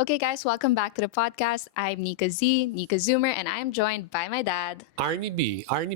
Okay, guys, welcome back to the podcast. I'm Nika Zoomer, and I'm joined by my dad. Arni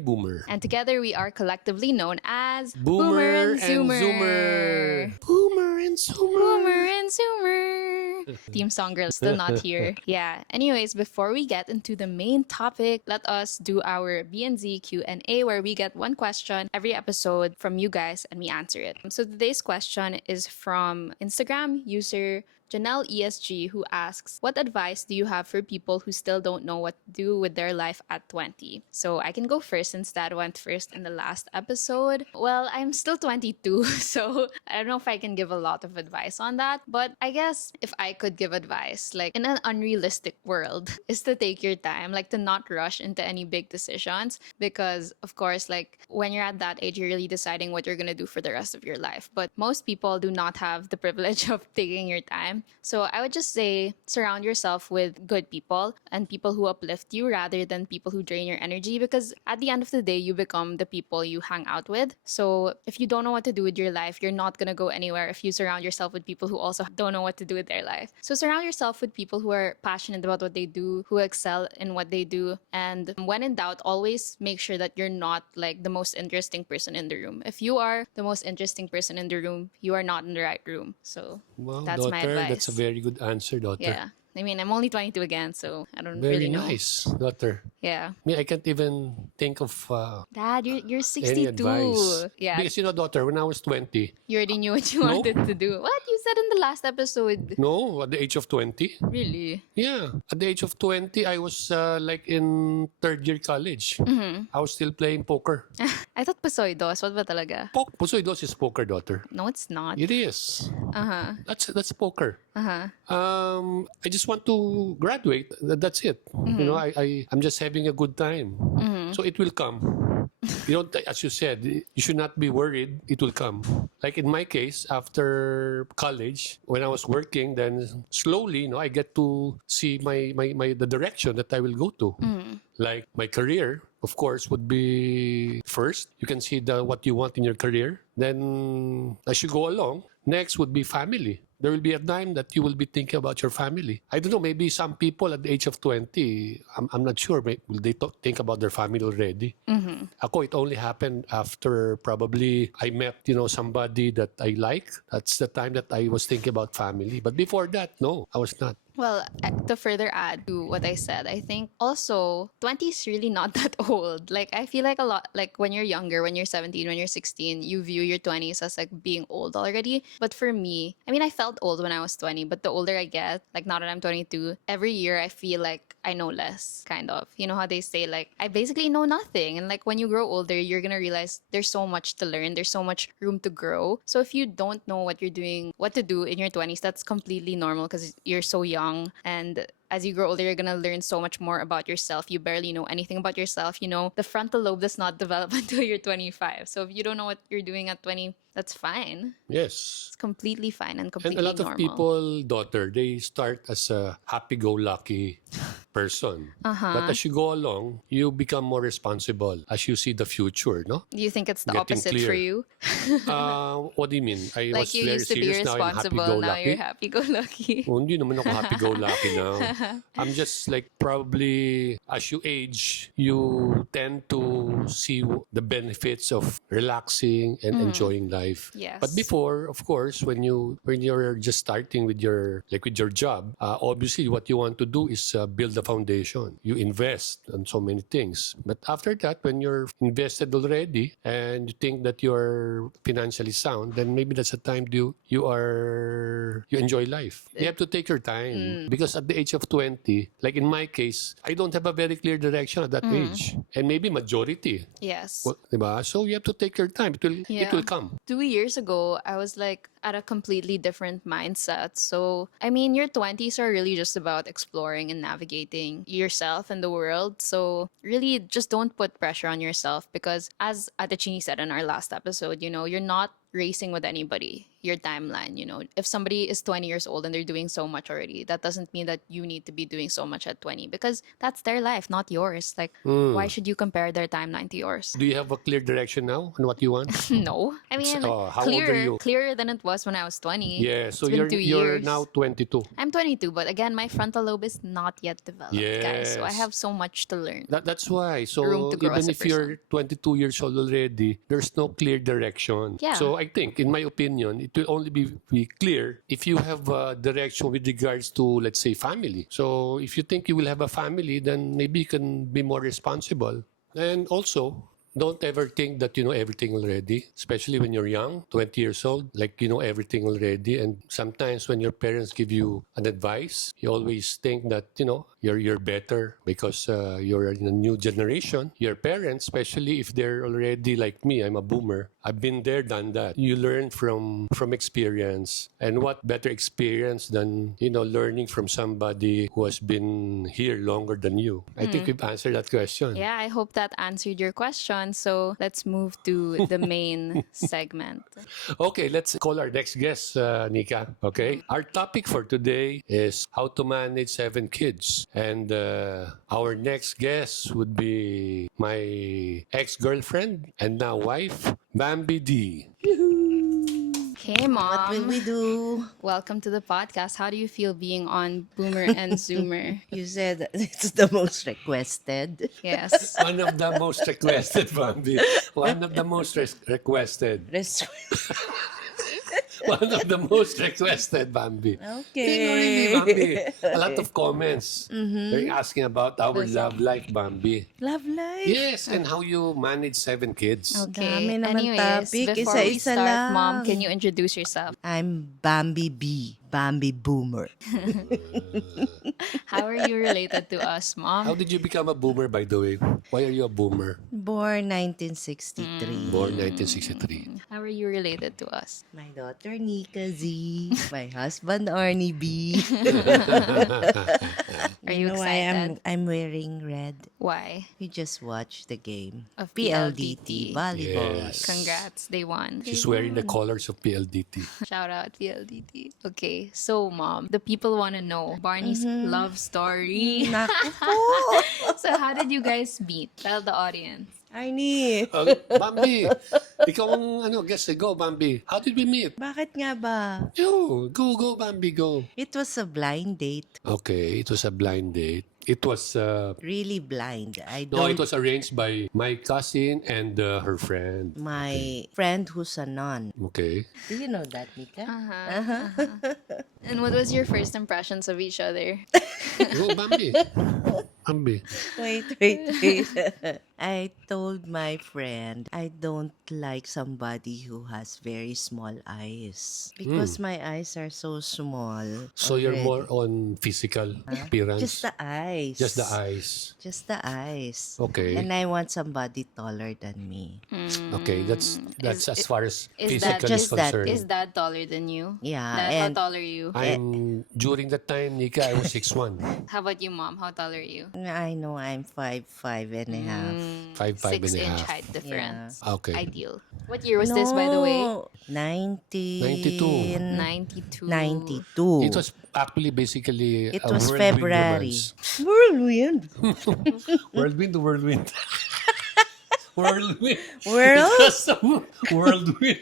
Boomer. And together we are collectively known as Boomer and Zoomer. Boomer and Zoomer. Boomer and Zoomer. Theme song girl still not here. Yeah. Anyways, before we get into the main topic, let us do our B&Z Q&A where we get one question every episode from you guys and we answer it. So today's question is from Instagram user Janelle ESG, who asks, what advice do you have for people who still don't know what to do with their life at 20? So I can go first since that went first in the last episode. Well, I'm still 22, so I don't know if I can give a lot of advice on that. But I guess if I could give advice, like in an unrealistic world, is to take your time, like to not rush into any big decisions. Because, of course, like when you're at that age, you're really deciding what you're going to do for the rest of your life. But most people do not have the privilege of taking your time. So I would just say surround yourself with good people and people who uplift you rather than people who drain your energy, because at the end of the day, you become the people you hang out with. So if you don't know what to do with your life, you're not going to go anywhere if you surround yourself with people who also don't know what to do with their life. So surround yourself with people who are passionate about what they do, who excel in what they do. And when in doubt, always make sure that you're not like the most interesting person in the room. If you are the most interesting person in the room, you are not in the right room. So Well, that's daughter, my advice. that's a very good answer, daughter. Yeah. I mean, I'm only 22 again, so I don't Very really know. nice, daughter. Yeah. Me, I can't even think of Dad, you're any 62. advice. Yeah. Because, daughter, when I was 20, You already knew what you No. wanted to do. What? You said in the last episode. no, at the age of 20, Really? yeah, at the age of 20, I was like in third year college. I was still playing poker. I thought Pasoidos. What ba talaga? Pusoy dos is poker, daughter. No, it's not. It is. Uh-huh. That's poker. Uh-huh. I just want to graduate. That's it. I'm just having a good time. So it will come. As you said, you should not be worried. It will come. Like in my case, after college, when I was working, then slowly, I get to see the direction that I will go to. Like my career, of course, would be first. You can see what you want in your career. Then, as you go along, next would be family. There will be a time that you will be thinking about your family. I don't know, maybe some people at the age of 20, I'm not sure, will they think about their family already? Ako, it only happened after probably I met, somebody that I like. That's the time that I was thinking about family. But before that, no, I was not. Well, to further add to what I said, I think also 20 is really not that old. Like, I feel like a lot, like when you're younger, when you're 17, when you're 16, you view your 20s as like being old already. But for me, I mean, I felt old when I was 20, but the older I get, like now that I'm 22, every year I feel like I know less, kind of. You know how they say, like, I basically know nothing. And like when you grow older, you're going to realize there's so much to learn, there's so much room to grow. So if you don't know what you're doing, what to do in your 20s, that's completely normal because you're so young. And as you grow older, you're going to learn so much more about yourself. You barely know anything about yourself. The frontal lobe does not develop until you're 25. So if you don't know what you're doing at 20, that's fine. Yes. It's completely fine and And completely a lot normal. of people, daughter, they start as a happy-go-lucky person. But as you go along, you become more responsible as you see the future, no? Do you think it's the Getting opposite clear. for you? What do you mean? I Like was you very used to be serious, now I'm responsible, now you're happy-go-lucky. happy-go-lucky. Oh, hindi naman ako happy-go-lucky now. I'm just like probably as you age, you tend to see the benefits of relaxing and enjoying life. Yes. But before, of course, when you're just starting with your job, obviously what you want to do is build a foundation. You invest on so many things. But after that, when you're invested already and you think that you're financially sound, then maybe that's a time you enjoy life. You have to take your time because at the age of 20, like in my case, I don't have a very clear direction at that age, and maybe majority. Yes. Well, diba? So you have to take your time. It will come. 2 years ago, I was like at a completely different mindset. So, I mean, your 20s are really just about exploring and navigating yourself and the world. So, really, just don't put pressure on yourself because, as Ate Chini said in our last episode, you're not racing with anybody. your timeline. If somebody is 20 years old and they're doing so much already, that doesn't mean that you need to be doing so much at 20, because that's their life, not yours. Like, why should you compare their timeline to yours? Do you have a clear direction now on what you want? No. I mean, How old are you? clearer than it was when I was 20. Yeah, so It's been you're 2 years. now 22. I'm 22, but again, my frontal lobe is not yet developed, guys. So I Yes. have so much to learn. That's why. So Room to grow even as a if you're 22 years old already, there's no clear direction. Yeah. So I think, in my opinion, it will only be clear if you have a direction with regards to, let's say, family. So if you think you will have a family, then maybe you can be more responsible. And also, don't ever think that you know everything already, especially when you're young, 20 years old, like you know everything already. And sometimes when your parents give you an advice, you always think that, you're better because you're in a new generation. Your parents, especially if they're already like me, I'm a boomer. I've been there, done that. You learn from experience. And what better experience than, learning from somebody who has been here longer than you? I think we've answered that question. Yeah, I hope that answered your question. So let's move to the main segment. Okay, let's call our next guest, Nika. Okay, our topic for today is how to manage 7 kids, and our next guest would be my ex-girlfriend and now wife, Bambi Dy. Hey, Mom. What will we do? Welcome to the podcast. How do you feel being on Boomer and Zoomer? You said it's the most requested. Yes. One of the most requested, Bambi. One of the most requested. One of the most requested, Bambi. Okay. Bambi. A lot of comments. They're asking about our love life, Bambi. Love life. Yes, and how you manage 7 kids. Okay. Dami naman Anyways, topic. before we Isa-isa start, lang. Mom, can you introduce yourself? I'm Bambi B. Bambi Boomer. How are you related to us, Mom? How did you become a boomer, by the way? Why are you a boomer? Born 1963. Born 1963. How are you related to us? My daughter Nika Z. My husband Arni B. Are you know why excited? I'm wearing red? Why? We just watched the game. Of PLDT volleyball. Yes. Congrats, they won. She's wearing the colors of PLDT. Shout out PLDT. Okay, so Mom, the people want to know Barney's love story. Naku po. So how did you guys meet? Tell the audience. Arnie. Bambi, ikaw ang guess. Go, Bambi. How did we meet? Bakit nga ba? Go, Bambi, go. It was a blind date. Okay, it was a blind date. It was, Really blind. I no, don't... it was arranged by my cousin and her friend. My friend who's a nun. Okay. Do you know that, Nika? And what was your first impressions of each other? Go, Bambi. Bambi. Wait. I told my friend I don't like somebody who has very small eyes. Because my eyes are so small. So you're already. more on physical appearance? Just the eyes. Just the eyes. Just the eyes. Okay. And I want somebody taller than me. Okay, that's as far as Is physical that is just that? concerned. Is Dad taller than you? Yeah, Dad, and- how tall are you? I'm during that time, Nika, I was 6'1". How about you, Mom? How tall are you? I know I'm 5'5" and a half. 5'5" and a 6-inch half. height difference. Okay. Ideal. What year was this, by the way? 92. 92. 92. It was actually basically It a was whirlwind February. romance. Whirlwind. Whirlwind. Whirlwind. Whirl? It was a whirlwind.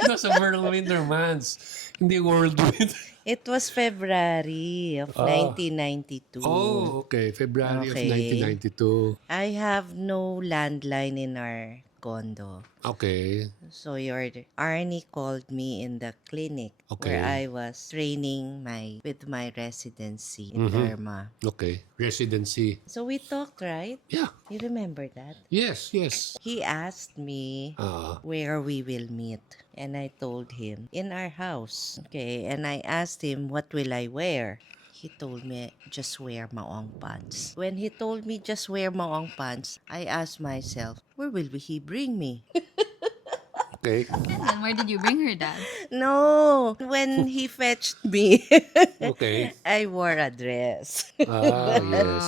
It was a whirlwind romance. Hindi whirlwind. It was February of 1992. Oh, okay. February Okay. of 1992. I have no landline in our condo. Okay. So your Arnie called me in the clinic Okay. where I was training with my residency in Burma. Okay. Residency. So we talked, right? Yeah. You remember that? Yes. He asked me where we will meet. And I told him, in our house. Okay, and I asked him, what will I wear? He told me, just wear maong pants. When he told me, just wear maong pants, I asked myself, where will he bring me? Okay. And where did you bring her, Dad? No, when he fetched me, Okay. I wore a dress. Yes.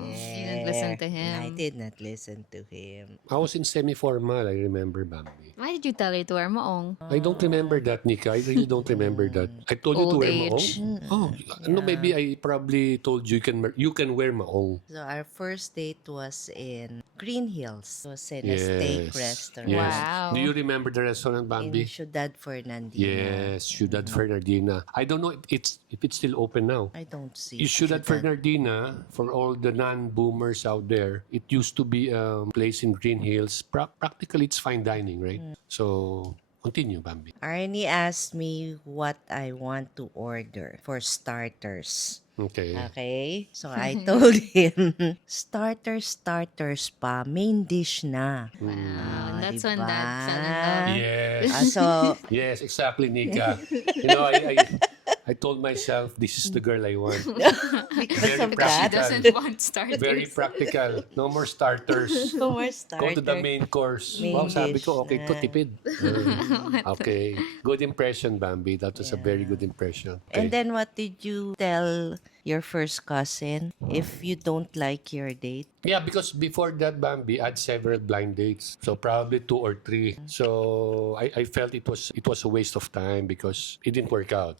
You didn't didn't listen to And I him. did not listen to him. I was in semi-formal, I remember, Bambi. Why did you tell her to wear maong? I don't remember that, Nika. I really don't remember that. I told you to Old wear age. maong. Oh, no, maybe I probably told you you can wear maong. So our first date was in Green Hills. It was in a Yes. steak restaurant Yes. Wow. Do you remember the restaurant, in Bambi? Ciudad Fernandina. Yes, Ciudad Fernandina. I don't know if it's still open now. I don't see You Ciudad Fernandina, for all the non-boomers out there, it used to be a place in Green Hills. Practically, it's fine dining, right? So, continue, Bambi. Arnie asked me what I want to order for starters. Okay. Okay? So I told him, starters pa, main dish na. Wow. That's diba? when Dad fell in love. Yes. So, Yes, exactly, Nika. I told myself, this is the girl I want. because Very of She that, practical. doesn't want starters. Very practical. No more starters. no more Go to the starter. main course. Main Wow, sabi dish ko, okay to na. tipid. Okay. Good impression, Bambi. That was a very good impression. Okay. And then what did you tell your first cousin if you don't like your date? Yeah, because before that, Bambi, I had several blind dates. So probably 2 or 3. So I felt it was a waste of time because it didn't work out.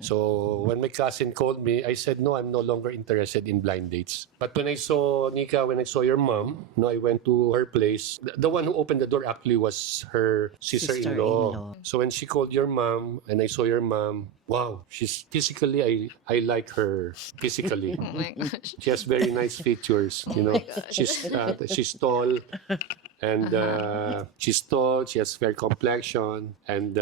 So when my cousin called me, I said, no, I'm no longer interested in blind dates. But when I saw Nika, when I saw your mom, no, I went to her place. The one who opened the door actually was her sister-in-law. Sister-in-law. So when she called your mom and I saw your mom, wow, she's physically, I like her physically. Oh my gosh. She has very nice features, you know. She's tall. And she's tall, she has fair complexion, and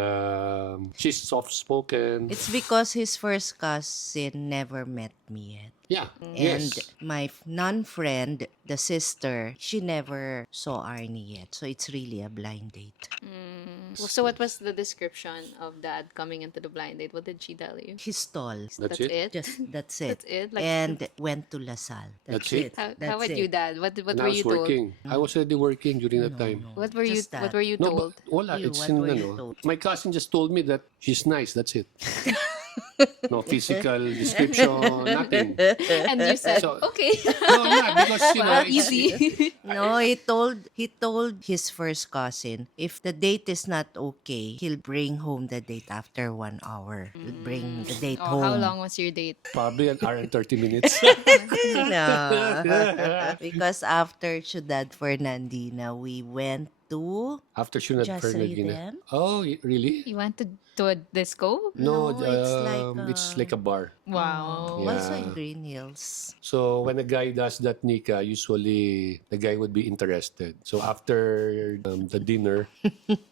she's soft-spoken. It's because his first cousin never met me yet. Yeah, And yes. my non-friend, the sister, she never saw Arnie yet. So it's really a blind date. So what was the description of Dad coming into the blind date? What did she tell you? He's tall. That's That's it? it? Just that's it. That's it? Like- And went to LaSalle. That's it? How That's about it. you, Dad? What And were I was you told? working. I was already working during that time. What were you Just that. What were you No, told? but wala. You, It's what in, were you ano, told? my cousin just told me that she's nice. That's it. No physical description, nothing. And you said, So- okay. No, not because, you know, Wow, it's- easy. No, he told his first cousin if the date is not okay, he'll bring home the date after 1 hour. He'll bring the date Oh, home. how long was your date? Probably an hour and 30 minutes. No. Because after Ciudad Fernandina, we went to After Shunad Just Fernandina. Rhythm? Oh, really? You went to a disco? No, No, it's like a bar. Wow. Yeah. also in Green Hills. So when a guy does that, Nika, usually the guy would be interested. So after the dinner,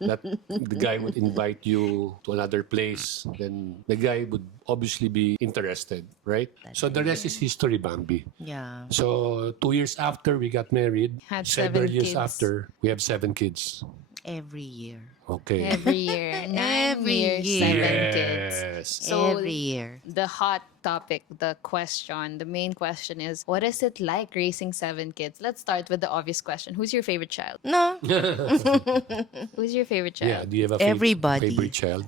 that the guy would invite you to another place. Then the guy would obviously be interested, right? So the rest is history, Bambi. Yeah. So 2 years after we got married, Had several 7 years kids. after we have 7 kids. Every year. Okay. Every year. 9 Every years, year. 7 kids. Yes. So Every year. the hot topic, the question, the main question is, what is it like raising 7 kids? Let's start with the obvious question. Who's your favorite child? No. Who's your favorite Yeah. child? Do you have a Everybody. favorite child?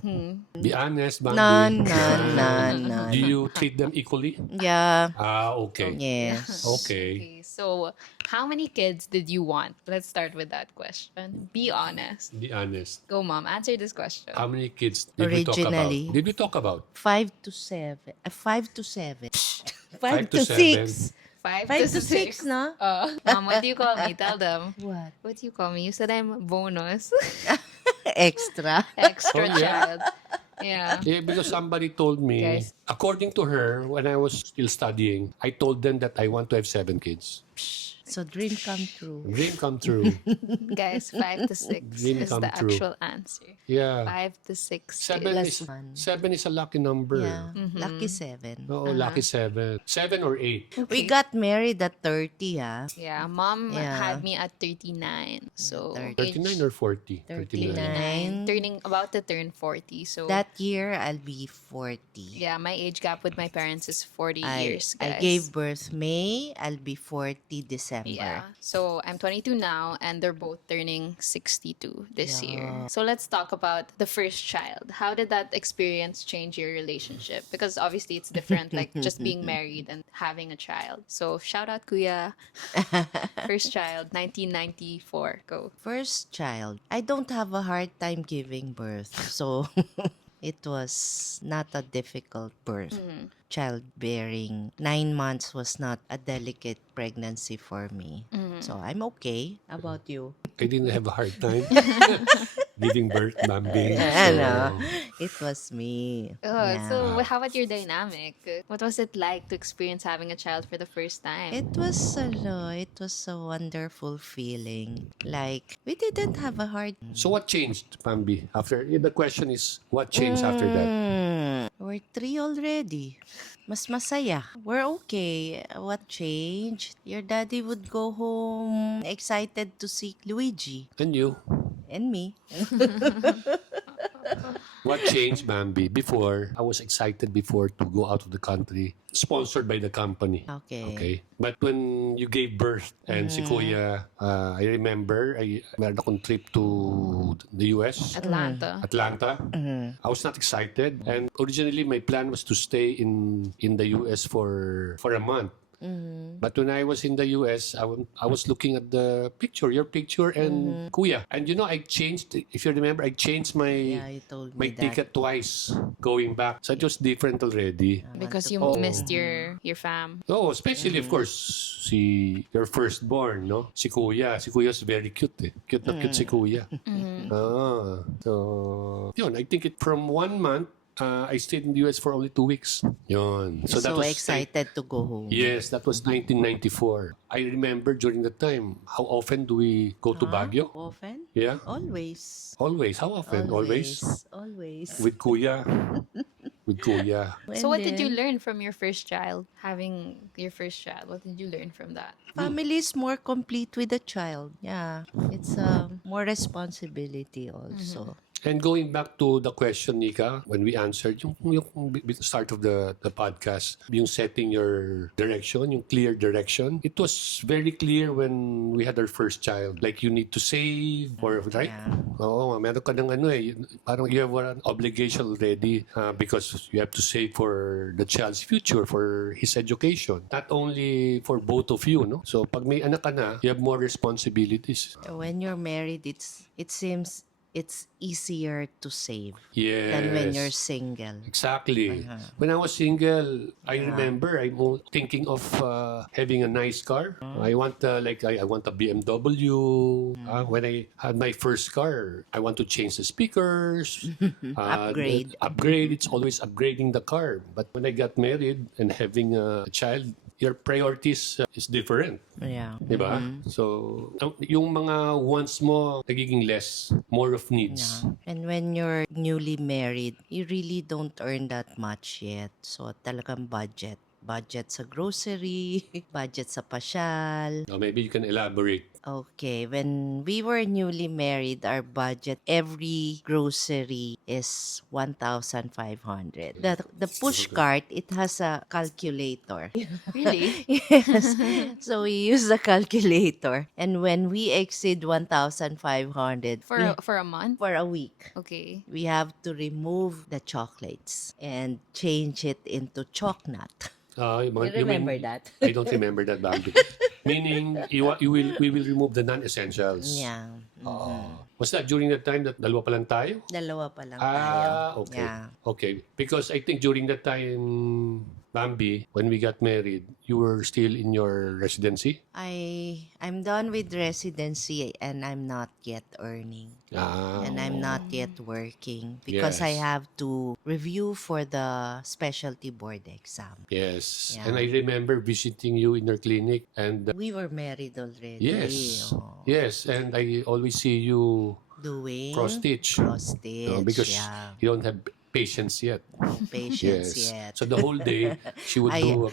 Be honest, Bambi. None. Do you treat them equally? Yeah. Ah, okay. Yes. Okay. Okay, so how many kids did you want? Let's start with that question. Be honest. Be honest. Go, Mom. Answer this question. How many kids did we talk about? Originally. Did we talk about? 5 to 7. 5 to 7. 5 5 to to 6. 5 5 to to 6. 6, no? Mom, what do you call me? Tell them. What? What do you call me? You said I'm bonus. Extra. Extra Oh, yeah. child. Yeah. Yeah, because somebody told me, Guys. according to her, when I was still studying, I told them that I want to have 7 kids. So dream come true. Dream come true. Guys, 5 to 6 Dream is come the true. actual answer. Yeah. 5 to 6 7 kids. is, one. 7 is a lucky number. Yeah. Lucky 7. Oo, lucky 7. 7 or 8. We got married at 30, ah. Yeah, Mom Yeah. had me at 39. So 39 or 40? 39. Turning about to turn 40. So That year, I'll be 40. yeah, my age gap with my parents is 40 years, guys. I gave birth May. I'll be 40 December. December. Yeah. So I'm 22 now, and they're both turning 62 this year. Yeah. So let's talk about the first child. How did that experience change your relationship? Because obviously it's different, like just being married and having a child. So shout out Kuya. First child, 1994. Go. First child. I don't have a hard time giving birth. So it was not a difficult birth. Childbearing. 9 months was not a delicate pregnancy for me. So I'm okay. How about you? I didn't have a hard time giving birth, Bambi. Ano, So, it was me. Oh, Yeah. so how about your dynamic? What was it like to experience having a child for the first time? It was a wonderful feeling. Like, we didn't have a hard. so what changed, Bambi? After the question is, what changed after that? We're 3 already. Mas masaya. We're okay. What changed? Your daddy would go home excited to see Luigi And you? and me. What changed, Bambi? Before, I was excited before to go out of the country, sponsored by the company. Okay. Okay. But when you gave birth and si Kuya, I remember, meron akong trip to the US, Atlanta. Atlanta. I was not excited. And originally, my plan was to stay in the US for a month. But when I was in the US, I was looking at the picture, your picture, and Kuya. And I changed, if you remember, I changed my Yeah, you told me that. ticket twice going back. So it was different already. Because you missed your fam. Oh, especially, of course, your firstborn, no? Si Kuya. Si Kuya is very cute, eh. Cute na cute si Kuya. So, I think from 1 month, I stayed in the US for only 2 weeks. Yun. So that was excited to go home. Yes, that was 1994. I remember during the time, how often do we go to Baguio? Often? Yeah? Always. Always. How often? Always? Always. With Kuya. With Kuya. So what did you learn from your first child? Having your first child, what did you learn from that? Family is more complete with the child. Yeah. It's more responsibility also. And going back to the question, Nika, when we answered yung start of the podcast, yung setting your direction, yung clear direction, it was very clear when we had our first child. Like you need to save, right? Yeah. Oo, meron ka ng parang you have an obligation already because you have to save for the child's future, for his education. Not only for both of you, no? So pag may anak ka na, you have more responsibilities. When you're married, it seems it's easier to save Yes. than when you're single. Exactly. When I was single, I remember I'm thinking of having a nice car. I want I want a BMW. When I had my first car, I want to change the speakers. Upgrade. It's always upgrading the car. But when I got married and having a child, your priorities is different. Yeah. Diba? So, yung mga wants mo, nagiging less. More of needs. And when you're newly married, you really don't earn that much yet. So, talagang budget. Budget sa grocery, budget sa pasyal. So maybe you can elaborate. Okay, when we were newly married, our budget every grocery is 1,500. The push cart, it has a calculator. Really? Yes. So we use the calculator. And when we exceed 1,500 For a month? for a week, Okay. we have to remove the chocolates and change it into chocolate. You remember that? I don't remember that, Bambi. Meaning, we will remove the non-essentials. Yeah. Was that during the time that dalawa pa lang tayo? Dalawa pa lang tayo. Okay. Yeah. Okay. Because I think during that time, Bambi, when we got married, you were still in your residency? I'm done with residency and I'm not yet earning. And I'm not yet working because I Yes. have to review for the specialty board exam. Yes. Yeah. And I remember visiting you in your clinic and We were married already. yes. Oh. Yes. And I always see you Doing cross-stitch. cross-stitch, Because yeah. you don't have patience yet. No patience Yes. yet. So the whole day, she would do a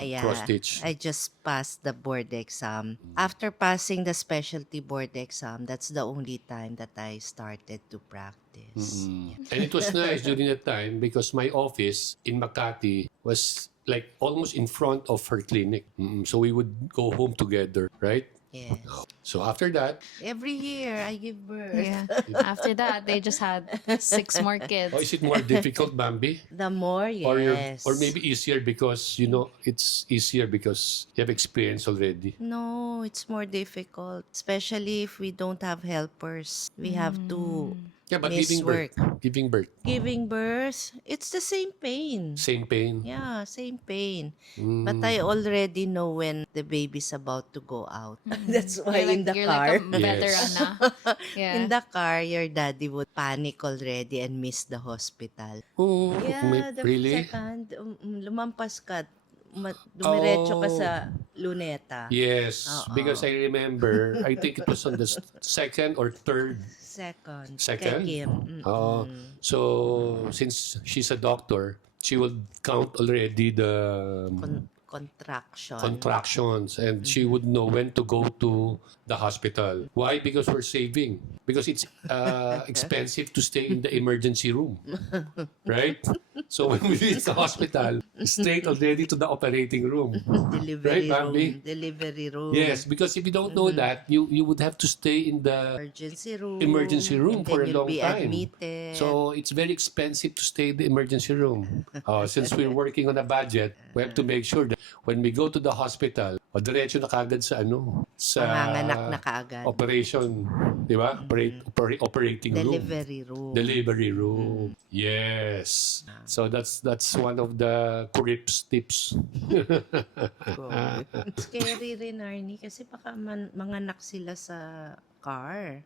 Yeah, cross-stitch. I just passed the board exam. After passing the specialty board exam, that's the only time that I started to practice. And it was nice during that time because my office in Makati was like almost in front of her clinic. So we would go home together, right? Yes. So after that, Every year I give birth. Yeah. After that, they just had 6 more kids. is it more difficult, Bambi? The more, yes. Or maybe easier because, it's easier because you have experience already. No, it's more difficult. Especially if we don't have helpers. We have to Yeah, but miss work. Giving birth, Giving birth, it's the same pain. same pain. Yeah, same pain. But I already know when the baby's about to go out. That's why in the you're car, like a veteran na. Yeah. in the car, your daddy would panic already and miss the hospital. Oh, Yeah, the really? second, lumampas ka, dumiretso ka Oh. sa Luneta. Yes, because I remember, I think it was on the second or third. Second. Second? Kay Kim. Oh, so since she's a doctor, she will count already the Contraction. contractions, and she would know when to go to the hospital. Why? Because we're saving. Because it's expensive to stay in the emergency room, right? So when we reach the hospital, straight already to the operating room. Delivery Right, Bambi? room. Delivery room. Yes, because if you don't know that, you would have to stay in the Emergency room. for a and then long you'll be time. admitted. So it's very expensive to stay in the emergency room. Since we're working on a budget, we have to make sure that when we go to the hospital, diretso na kagad sa Panganganak na kaagad. operation, di ba? Operating room. Delivery room. Delivery room. Yes. So that's one of the Crips tips. Scary rin, Arnie, kasi baka manganak sila sa car.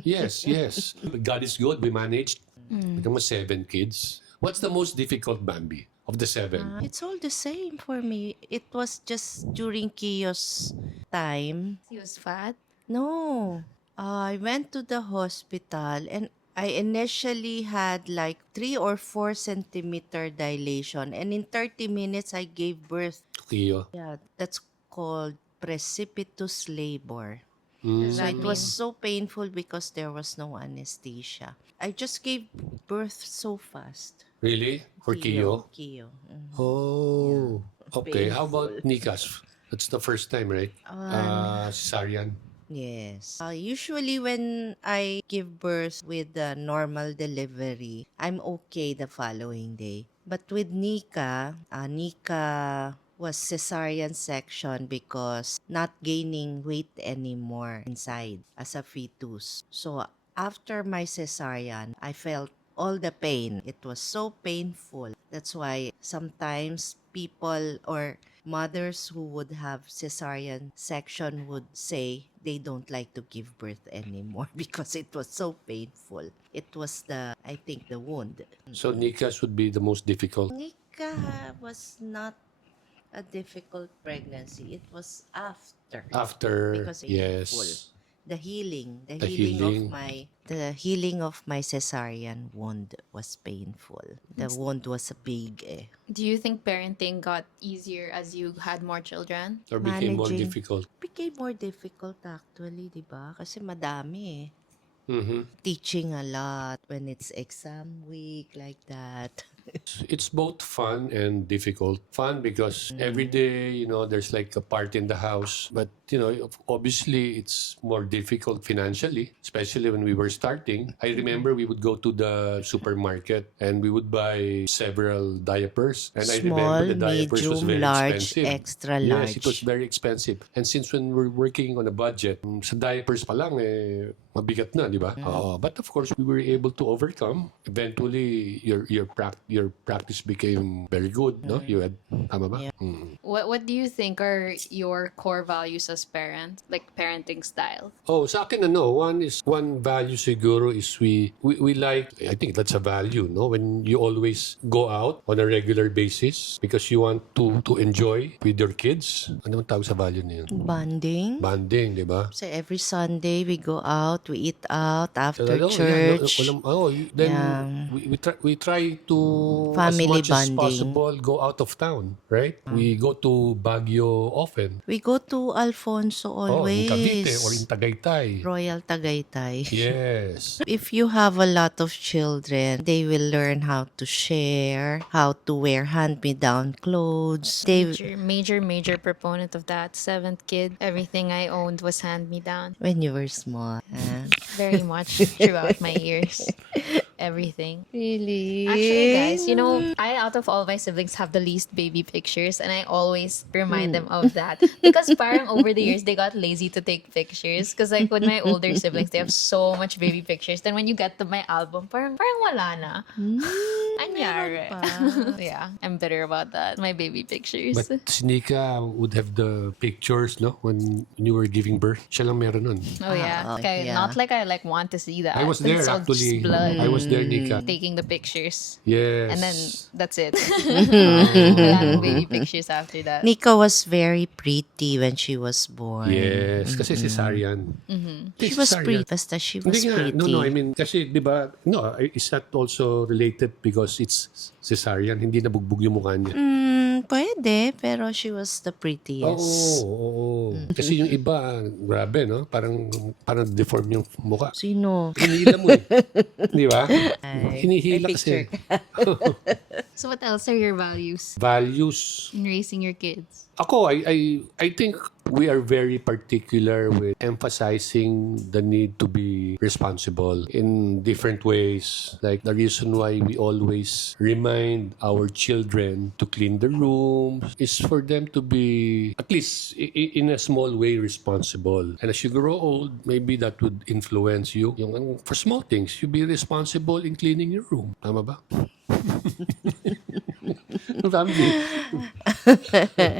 Yes, yes. God is good. We managed. Become 7 kids. What's the most difficult, Bambi, of the 7? It's all the same for me. It was just during Kiyo's time. He was fat. No. I went to the hospital and I initially had like 3 or 4 centimeter dilation, and in 30 minutes I gave birth. Kiyo. Yeah, that's called precipitous labor. Does So that it was so painful because there was no anesthesia. I just gave birth so fast. Really? For Kiyo? Kiyo. Oh, okay. How Painful. about Nikas? That's the first time, right? Cesarean. Yes. Usually when I give birth with the normal delivery, I'm okay the following day. But with Nika, Nika was cesarean section because not gaining weight anymore inside as a fetus. So after my cesarean, I felt all the pain. It was so painful. That's why sometimes people or mothers who would have cesarean section would say they don't like to give birth anymore because it was so painful. It was I think the wound. So Nikas would be the most difficult. Nika was not a difficult pregnancy. It was after. After, Because it's yes. full. The healing healing. of my cesarean wound was painful. The wound was big Do you think parenting got easier as you had more children? Or became more Managing. difficult. Became more difficult actually, di ba? Kasi madami Mm-hmm. Teaching a lot when it's exam week like that. It's both fun and difficult. Fun because every day, there's like a party in the house. But, obviously it's more difficult financially, especially when we were starting. I remember we would go to the supermarket and we would buy several diapers. And I remember the diapers was medium, very large, expensive. extra Yes, large. it was very expensive. And since when we're working on a budget, sa diapers pa lang, mabigat na, di ba? But of course, we were able to overcome. Eventually, your practice became very good, no? You had, tama ba? Yeah. What do you think are your core values as parents, like parenting style? Sa akin one value siguro is we like, I think that's a value, no? When you always go out on a regular basis because you want to enjoy with your kids. Ano ang tawag sa value na yun? Bonding. Bonding, di ba? So every Sunday we go out, we eat out after Talaga, church. then we try to to, as family much as bonding. possible, go out of town, right? We go to Baguio often. We go to Alfonso Oh, in Cavite or in always. Tagaytay. Royal Tagaytay. Yes. If you have a lot of children, they will learn how to share, how to wear hand-me-down clothes. Major proponent of that. Seventh kid, everything I owned was hand me down. When you were small. Very much throughout my years. Everything. Really? Actually, guys, I out of all my siblings have the least baby pictures, and I always remind them of that because parang over the years they got lazy to take pictures. Because like with my older siblings, they have so much baby pictures. Then when you get to my album, parang wala na. Anyari. Yeah, I'm bitter about that. My baby pictures. But si Nika would have the pictures, no? When you were giving birth. Siya lang meron nun. Oh yeah. Okay, yeah. not like I like want to see that. I was But there it's all just actually. blood. I was there, Nika. Taking the pictures. Yes. And then that's it. Wala nang baby pictures after that. Nika was very pretty when she was born. Yes, kasi cesarean. She was pretty. Basta she was Hindi nga. pretty. No, I mean, kasi, di ba, no, is that also related because it's cesarean? Hindi nabugbog yung mukha niya. Pwede, pero she was the prettiest. Oo. Kasi yung iba, grabe, no? Parang deform yung mukha. Sino? Hinihila mo eh. Di ba? Hinihila may kasi. So what else are your values Values. in raising your kids? Ako, I think we are very particular with emphasizing the need to be responsible in different ways. Like the reason why we always remind our children to clean the rooms is for them to be, at least in a small way, responsible. And as you grow old, maybe that would influence you. Yung, for small things, you be responsible in cleaning your room. Tama ba? Bambi.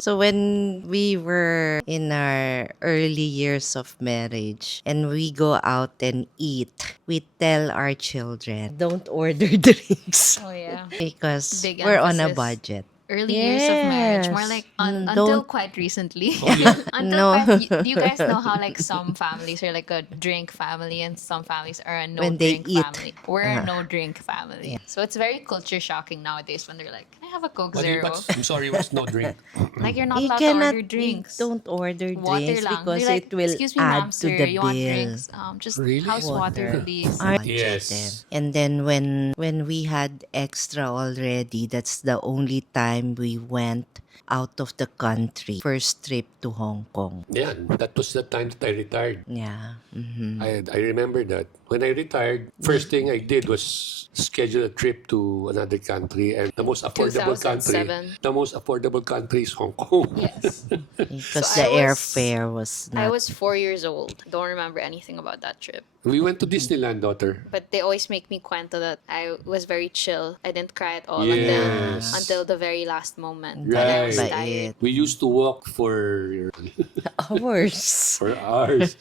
So when we were in our early years of marriage and we go out and eat, we tell our children, don't order drinks Oh yeah. because Big we're on a emphasis. budget. Early years of marriage, more Yes. like Don't- until quite recently. yeah. Do you guys know how like some families are like a drink family and some families are a no When they drink eat. family? We're a no drink family. So it's very culture shocking nowadays when they're like, "Can I have a Coke Zero?" I'm sorry, what's no drink? Like you're not You allowed to cannot, order drinks. you don't order Water drinks lang. because They're like, it will "Excuse me, ma'am, add to sir, the you want bill. drinks? Just Really? house water, please." Our Yes. them. And then when we had extra already, that's the only time we went out of the country. First trip to Hong Kong. Yeah, that was the time that I retired. Yeah. I remember that. When I retired, first thing I did was schedule a trip to another country, and the most affordable country. 2007. The most affordable country is Hong Kong. Yes. Because So the I was- airfare was I not. was 4 years old. Don't remember anything about that trip. We went to Disneyland, daughter. But they always make me cuento that I was very chill. I didn't cry at all Yes. until the very last moment. Right. And I was But tired. We used to walk for Hours. hours.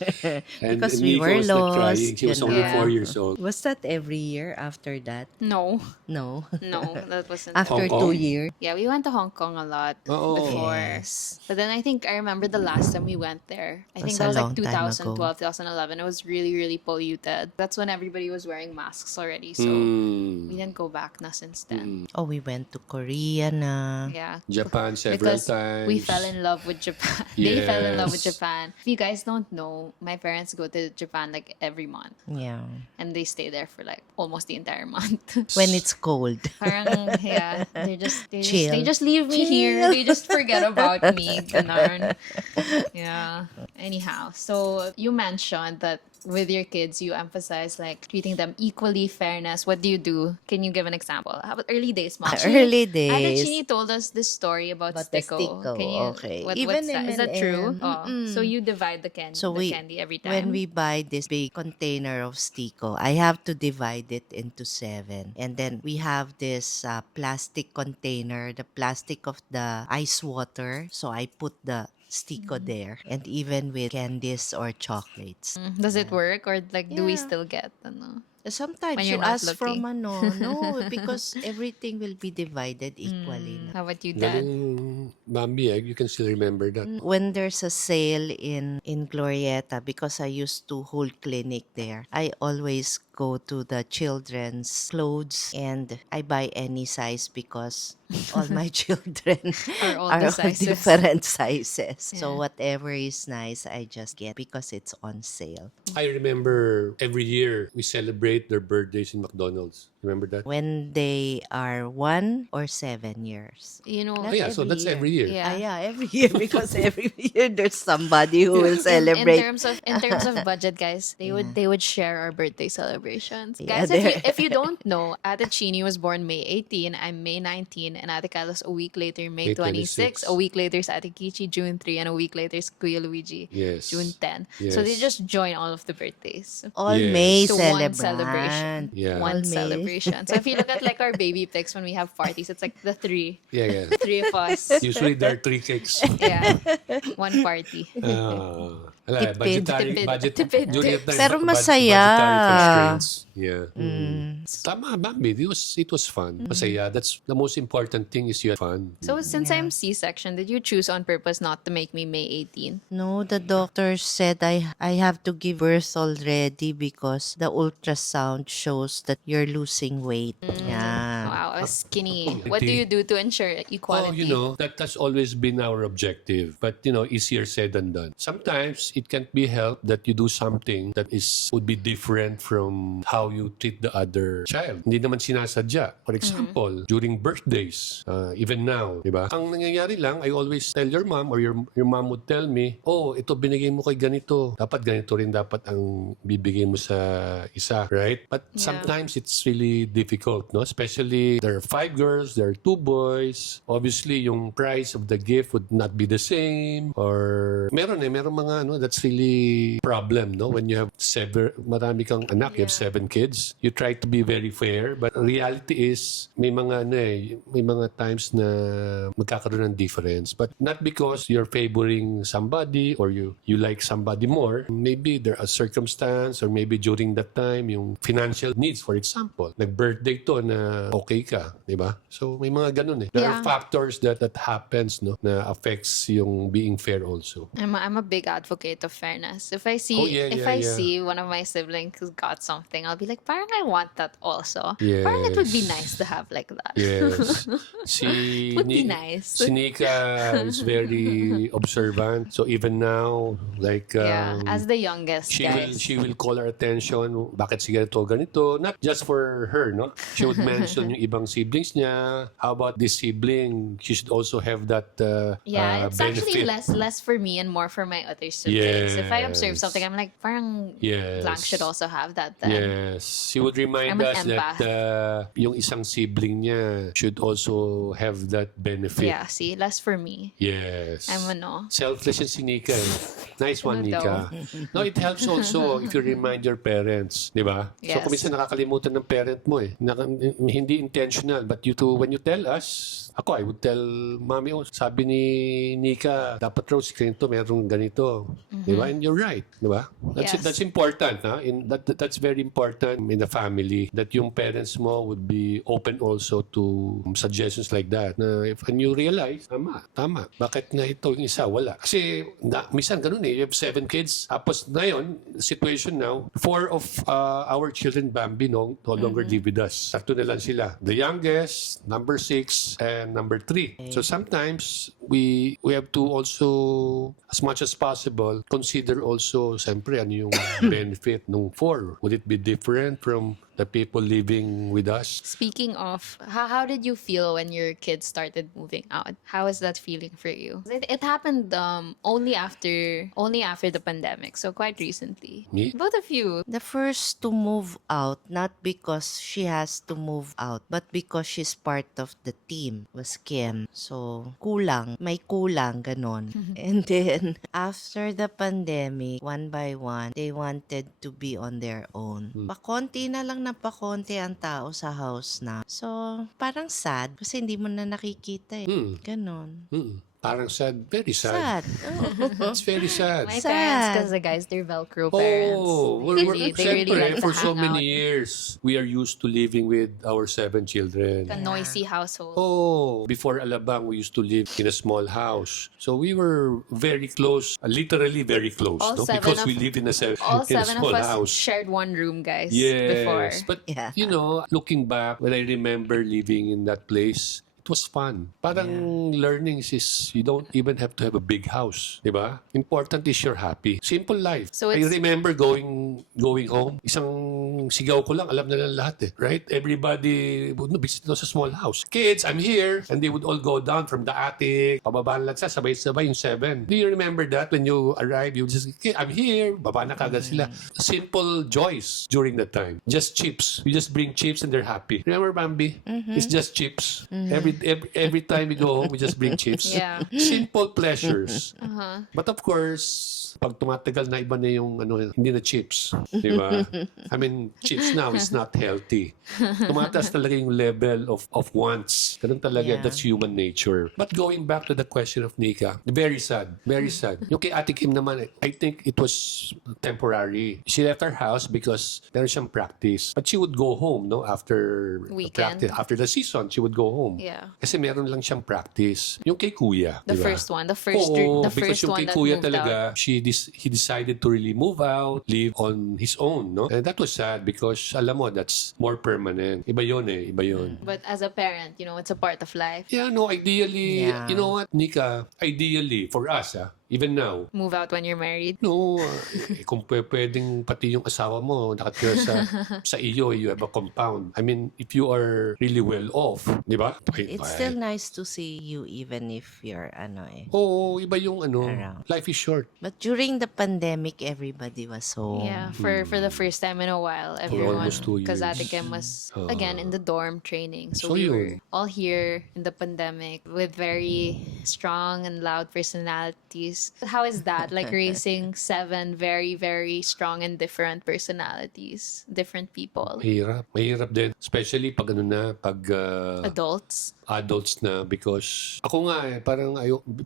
And Because we Nico were was not lost, crying. She was only Yeah. 4 years old. Was that every year after that? No, No. no, that wasn't. After Hong Kong? 2 years? Yeah, we went to Hong Kong a lot Oo. before. Yes. But then I think I remember the last time we went there. I think Was that a was like long time ago. 2012, 2011. It was really, really polluted. That's when everybody was wearing masks already. So Mm. we didn't go back na since then. Oh, we went to Korea na. Yeah. Japan several Because times. we fell in love with Japan. They fell in love with Yes. Japan. If you guys don't know, my parents go to Japan like every month. Yeah. And they stay there for like almost the entire month. When it's cold. Parang, yeah, Chill. they just leave me here. They just forget about me. Ganun. Yeah. Anyhow, so you mentioned that with your kids, you emphasize like treating them equally, fairness. What do you do? Can you give an example? How about early days, Mom? Early Ate days. Chini told us this story about About the Sticko. Sticko, Can you, okay. what's Even that? Is that M&M. true? Oh, so you divide the So the candy every time? when we buy this big container of Stico, I have to divide it into 7. And then we have this plastic container, the plastic of the ice water. So I put the Stico there. And even with candies or chocolates. Does it work or like do we Yeah. still get ano? Sometimes When you you're not ask from looking. no, because everything will be divided equally. How about you, Dad? Galing, Bambi, you can still remember that. When there's a sale in Glorieta, because I used to hold clinic there, I always go to the children's clothes and I buy any size because all my children Are all are the all sizes. different sizes. So Yeah. whatever is nice, I just get because it's on sale. I remember every year we celebrate their birthdays in McDonald's. Remember that? When they are 1 or 7 years. You know, Oh Not yeah, so every that's year. every year. yeah. Yeah, every year because every year there's somebody who will In celebrate. terms of budget, guys, Yeah. they would share our birthday celebrations. Yeah, Guys, they're- if you don't know, Ate Chini was born May 18, I'm May 19, and Ate Carlos a week later, May May 26. 26. A week later is Ate Kichi, June 3, and a week later is Kuya Luigi, Yes. June 10. Yes. So they just join all of the birthdays. all Yes. May To one celebration. celebrant. Yeah. One All May. celebration. So if you look at like our baby pics when we have parties, it's like the Yeah, yeah. three of us. Usually there are 3 cakes. Yeah. One party. Wala, Tipid. Tipid. During that time, Pero masaya. budgetary constraints. Yeah. Mm. Tama, Bambi. It was fun. Masaya. That's the most important thing is you had fun. So since I'm C-section, did you choose on purpose not to make me May 18? No, the doctor said I have to give birth already because the ultrasound shows that you're losing weight. Yeah. Wow, I was skinny. Oh, What do hindi. you do to ensure Oh, equality? that has always been our objective. But, easier said than done. Sometimes it can't be helped that you do something that would be different from how you treat the other child. Hindi naman sinasadya. For example, during birthdays, even now, di ba? Ang nangyayari lang, I always tell your mom or your mom would tell me, oh, ito binigay mo kay ganito. Dapat ganito rin dapat ang bibigay mo sa isa, right? But sometimes it's really difficult, no? Especially there are 5 girls, there are 2 boys. Obviously, yung price of the gift would not be the same or meron mga that's really problem, no? When you have marami kang anak, you have 7 kids. You try to be very fair, but reality is may mga times na magkakaroon ng difference. But not because you're favoring somebody or you like somebody more. Maybe there are circumstance or maybe during that time yung financial needs, for example. Nag-birthday to na okay ka, di ba? So may mga ganun eh. There are Yeah. factors that happens, no, na affects yung being fair also. I'm a big advocate of fairness. If I see Oh, yeah, if yeah, I yeah. see one of my siblings who's got something, I'll be like, parang I want that also. Parang it would be Yes. nice to have like that. Yes. Would be nice. Si Nika is very observant. So even now, like Yeah, as the youngest, guys. she will call our attention, bakit si ganito. Not just for her, no? She would mention yung ibang siblings niya. How about this sibling? She should also have that Yeah, it's actually benefit. less for me and more for my other siblings. If I observe Yes. something, I'm like, parang Yes. Blanc should also have that then. Yes. She would remind I'm an us that yung isang sibling niya should also have that benefit. Yeah, see, less for me. Yes. I'm Selfless yung si Nika eh. Nice one, Ano Nika. No, it helps also if you remind your parents, di ba? So, Yes. kung minsan nakakalimutan ng parent mo eh. Hindi intentional, but when you tell us, I would tell Mami, sabi ni Nika, dapat raw si ganito, merong ganito. Di ba? And you're right, di ba? Yes. That's important, ha? That's very important in the family, that yung parents mo would be open also to suggestions like that. Na when you realize, tama. Bakit nga ito yung isa, wala. Kasi, minsan ganun eh, you have 7 kids. Tapos ngayon, situation now, 4 of our children, Bambi, no longer live with us. 3 na lang sila. The youngest, number 6, and number 3. So sometimes, we have to also, as much as possible, consider also, siyempre, ano yung benefit ng 4. Would it be different from the people living with us? Speaking of, how did you feel when your kids started moving out? How is that feeling for you? It happened only after the pandemic, so quite recently. Me? Both of you. The first to move out, not because she has to move out, but because she's part of the team, was Kim. So, may kulang, ganon. And then, after the pandemic, one by one, they wanted to be on their own. Pakonti na lang na pakonti ang tao sa house na. So, parang sad kasi hindi mo na nakikita eh. Ganon. Parang sad. Very sad. Sad. Oh. It's very sad. My Sad. parents, because the guys, they're Velcro parents. Oh, They really like to for hang so out. many years, we are used to living with our 7 children. A noisy household. Oh, before Alabang, we used to live in a small house. So we were very close, literally very close, All no? seven Because of- we live in a All in a 7 of small us house. shared one room, guys, Yes, before. but Yeah. you know, looking back, when I remember living in that place, it was fun. Parang learnings is you don't even have to have a big house, di ba? Important is you're happy. Simple life. So I it's- remember going home, isang sigaw ko lang, alam na lang lahat eh, right? Everybody would visit sa small house. Kids, I'm here, and they would all go down from the attic, pababa na lang sa sabay-sabay yung 7. Do you remember that when you arrive, you just, okay, I'm here, baba na kagad sila. Simple joys during that time. Just chips. You just bring chips and they're happy. Remember, Bambi? It's just chips. Every time we go home, we just bring chips. Yeah. Simple pleasures. But of course, pag tumatagal na iba na yung hindi na chips. Di ba? I mean, chips now is not healthy. Tumataas talaga yung level of wants. Ganun talaga. Yeah. That's human nature. But going back to the question of Nika, very sad. Very sad. Yung kay Ate Kim naman, I think it was temporary. She left her house because meron siyang practice. But she would go home, no? After Weekend. practice, after the season, she would go home. Yeah. Kasi meron lang siyang practice. Yung kay Kuya. The di ba? first one. The first, Oo, the because first yung one kay that Kuya moved talaga, out. he decided to really move out, live on his own, no? And that was sad because, alam mo, that's more permanent. Iba yun eh, iba yun. But as a parent, it's a part of life. Yeah, no, ideally, Yeah. you know what, Nika, ideally, for us, even now, Move out when you're married. no, kung pwedeng pati yung asawa mo nakatira sa iyo, you have a compound. I mean, if you are really well off, di ba? It's still nice to see you even if you're Oo, iba yung Around. life is short. But during the pandemic, everybody was home. Yeah, for the first time in a while, everyone, almost 2 because years. Ate Kim was again in the dorm training, so So we yun. were all here in the pandemic with very strong and loud personalities. How is that? Like raising 7 very, very strong and different personalities, different people, Mahirap din. Especially pag pag adults. adults na, because ako nga parang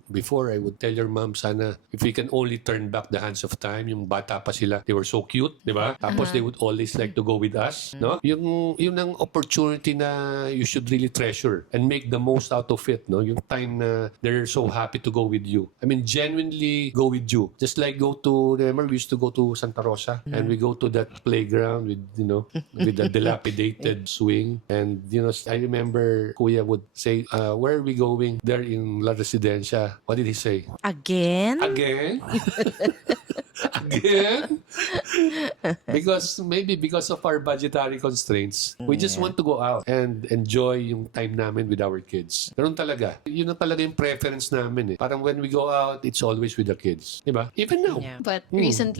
before I would tell your mom, sana if we can only turn back the hands of time, yung bata pa sila, they were so cute, di ba? Tapos they would always like to go with us, no? Yung ang opportunity na you should really treasure and make the most out of it, no? Yung time na they're so happy to go with you. I mean, genuinely go with you. Just like remember we used to go to Santa Rosa and we go to that playground with, with the dilapidated swing, and, I remember Kuya would say, where are we going? There in La Residencia. What did he say? Again? Again? Again? Because of our budgetary constraints, we just want to go out and enjoy yung time namin with our kids. Ganun talaga. Yun ang talaga yung preference namin eh. Parang when we go out, it's always with the kids. Diba? Even now. Yeah. But recent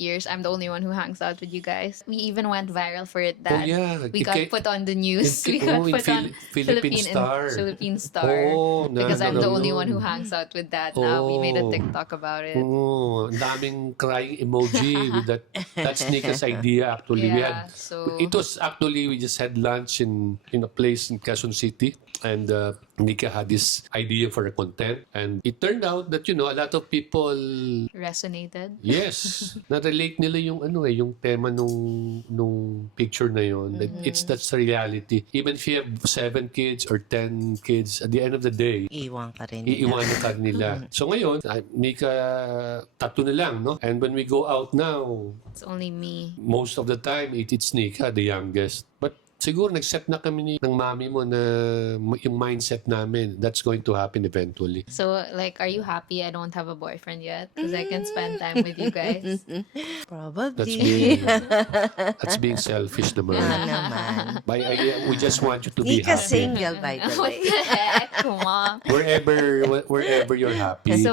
years, I'm the only one who hangs out with you guys. We even went viral for it that yeah. we got put on the news. We got put on Philippine Star. Philippine Star. Oh, Because I'm the only one who yun. hangs out with that now. We made a Oh. TikTok about it. Oo, ang daming crying emoji with that. That's Nika's idea actually. Yeah, so We just had lunch in a place in Quezon City, and Nika had this idea for a content, and it turned out that a lot of people, resonated. yes, na-relate nila yung tema nung picture na yun. That that's the reality. Even if you have 7 kids or 10 kids, at the end of the day, Iwan ka rin nila. iiwanan ka nila. So ngayon, Nika, tatlo na lang, no? And when we go out now, It's only me. most of the time, it's Nika, the youngest. But siguro nag-set na kami ng mami mo na yung mindset namin, that's going to happen eventually. So, like, are you happy I don't have a boyfriend yet? Because I can spend time with you guys. Probably. That's being selfish naman. naman. We just want you to be Nika happy. single, by the What way. the heck? Come on. Wherever you're happy.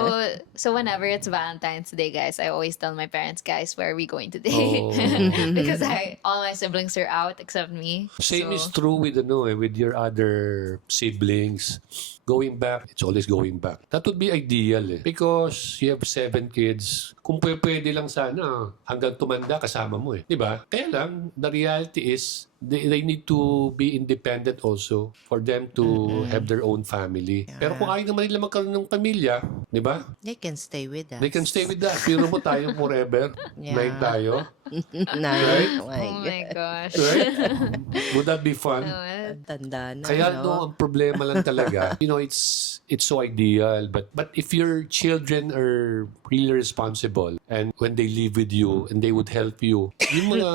So whenever it's Valentine's Day, guys, I always tell my parents, guys, where are we going today? Oh. Because all my siblings are out except me. Same So, is true with with your other siblings. going back, it's always going back. That would be ideal because you have 7 kids. Kung pwede lang sana hanggang tumanda kasama mo di ba? Kaya lang, the reality is they need to be independent also for them to have their own family. Pero kung ayaw naman nila magkaroon ng pamilya, di ba? They can stay with us. They can stay with us. Pero mo tayo forever. Nine tayo. Nine. Right? Oh my gosh. Right? Would that be fun? Tanda na, Kaya ang problema lang talaga, it's so ideal. But if your children are really responsible and when they live with you and they would help you, yung mga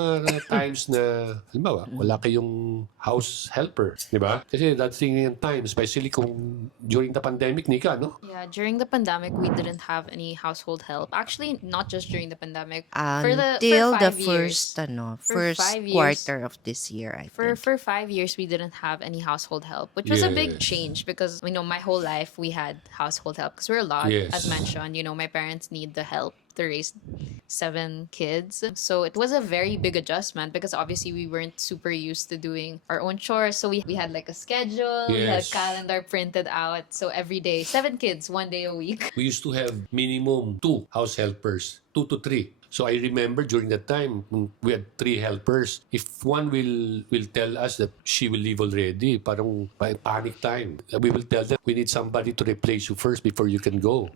times na, halimbawa, wala kayong house helper, di ba? Kasi that's thing in time, especially kung during the pandemic, Nika, no? Yeah, during the pandemic, we didn't have any household help. Actually, not just during the pandemic. For Until the 5 years. first 5 years. quarter of this year, I think. For 5 years, we didn't have any household help, which was a big Yes. change because, my whole life we had household help because we're a lot, Yes. as mentioned. My parents need the help to raise 7 kids. So it was a very big adjustment because obviously we weren't super used to doing our own chores. So we had like a schedule, we had a Yes. calendar printed out. So every day, 7 kids, 1 day a week. We used to have minimum 2 house helpers, 2 to 3. So I remember during that time, we had 3 helpers. If one will tell us that she will leave already, parang panic time. We will tell them, we need somebody to replace you first before you can go.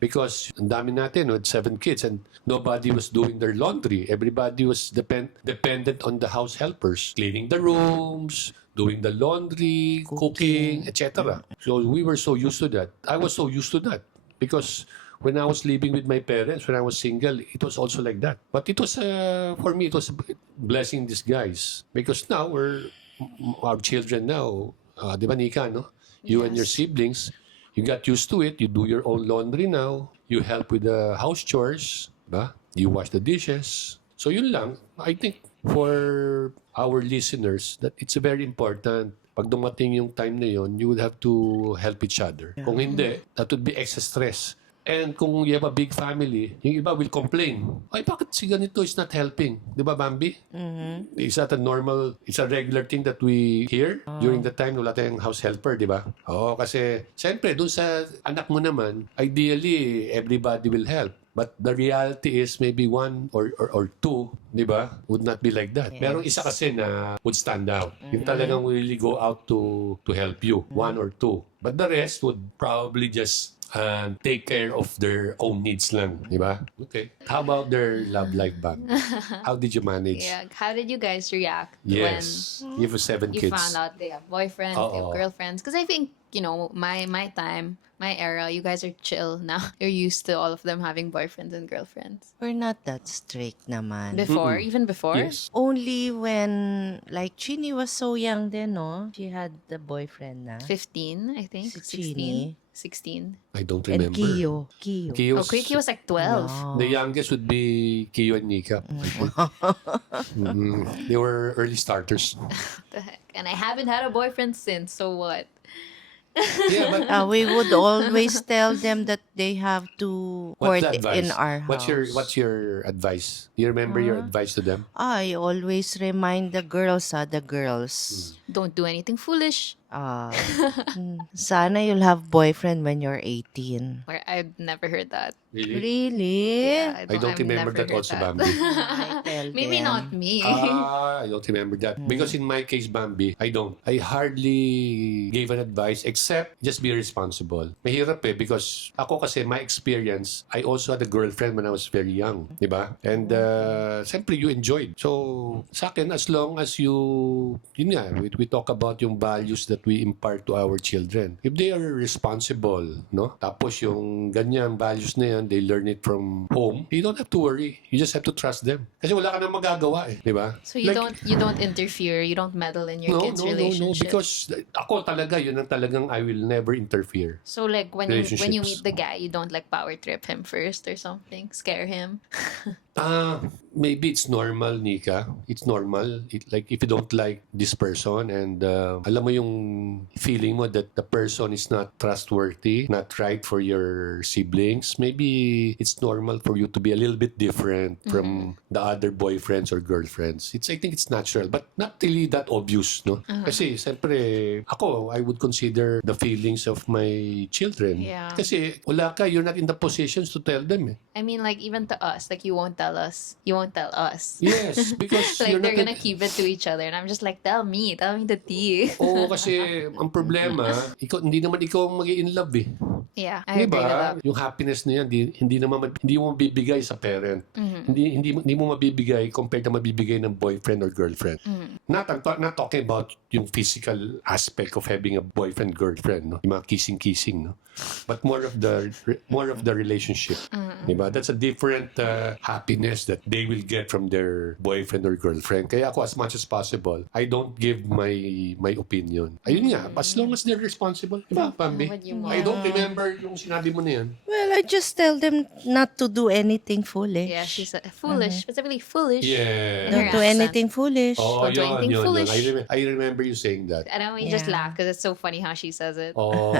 Because ang dami natin with 7 kids and nobody was doing their laundry. Everybody was dependent on the house helpers, cleaning the rooms, doing the laundry, cooking, etc. So we were so used to that. I was so used to that because when I was living with my parents, when I was single, it was also like that. But it was, for me, it was a blessing in disguise. Because now, our children now, di ba Nika, no? You and your Yes. siblings, you got used to it. You do your own laundry now. You help with the house chores, ba? You wash the dishes. So yun lang, I think for our listeners, that it's very important. Pag dumating yung time na yun, you would have to help each other. Kung hindi, that would be extra stress. And kung you have a big family, yung iba will complain. Ay, bakit si ganito is not helping? Di ba, Bambi? Is that it's a regular thing that we hear during the time wala tayong house helper, di ba? Oo, kasi, siyempre, dun sa anak mo naman, ideally, everybody will help. But the reality is maybe 1 or 2, di ba, would not be like that. Pero isa kasi na would stand out. Yung talagang really go out to help you, 1 or 2. But the rest would probably just take care of their own needs lang, di ba? Okay. How about their love life, Bam? How did you manage? Yeah. How did you guys react Yes. You have 7 when you kids. found out they have boyfriends, they have Oo. girlfriends? Because I think, my time, my era, you guys are chill now. You're used to all of them having boyfriends and girlfriends. We're not that strict naman. Before, even before? Yes. Only when, like, Chini was so young then, no? She had the boyfriend na. 15, I think. Si 16. Chini. 16. I don't And remember. Kiyo. Kiyo's- Okay, he was like 12. No. The youngest would be Kiyo and Nika. They were early starters. What the heck? And I haven't had a boyfriend since, so what? Yeah, but We would always tell them that they have to what's court the advice? in our house. What's your advice? Do you remember your advice to them? I always remind the girls, the girls. Don't do anything foolish. Sana you'll have boyfriend when you're 18. Or I've never heard that. Really? Really? Yeah, I don't I've remember never that heard also, that. Bambi. I tell Maybe them. not me. I don't remember that. Because in my case, Bambi, I don't. I hardly gave an advice except just be responsible. Mahirap because ako kasi my experience, I also had a girlfriend when I was very young. Diba? And siyempre you enjoyed. So sa akin, as long as yun nga, we talk about yung values that we impart to our children. If they are responsible, no? Tapos yung ganyan values na yan, they learn it from home, you don't have to worry. You just have to trust them. Kasi wala ka nang magagawa di ba? So you don't interfere, you don't meddle in your kids' No, relationship. because ako talaga, yun ang talagang I will never interfere. So like when you Relationships. meet the guy, you don't like power trip him first or something, scare him. Maybe it's normal, Nika. It's normal. Like if you don't like this person and alam mo yung feeling mo that the person is not trustworthy, not right for your siblings, maybe it's normal for you to be a little bit different from the other boyfriends or girlfriends. I think it's natural, but not really that obvious, no? Kasi siyempre, ako, I would consider the feelings of my children. Yeah. Kasi wala ka, you're not in the positions to tell them. I mean, like, even to us, like, you won't tell us. You won't tell us. Yes, because Like, you're they're not gonna keep it to each other. And I'm just like, tell me the tea. Oo, kasi ang problema, hindi naman ikaw ang mag-i-in love eh. Yeah, I agree with that. Yung happiness na yan, hindi mo mabibigay sa parent. Hindi mo mabibigay compared na mabibigay ng boyfriend or girlfriend. Not talking about yung physical aspect of having a boyfriend girlfriend, no? Yung mga kissing, no? But more of the relationship. Diba? That's a different happiness that they will get from their boyfriend or girlfriend. Kaya ako, as much as possible, I don't give my opinion. Ayun nga, as long as they're responsible. Diba, Bambi? I don't remember yung sinabi mo na yan. Well, I just tell them not to do anything foolish. Yeah, she's foolish. Specifically foolish. Yeah. Don't do anything foolish. Oh, Don't do anything foolish. I remember you saying that. And then we just laugh because it's so funny how she says it. Oh,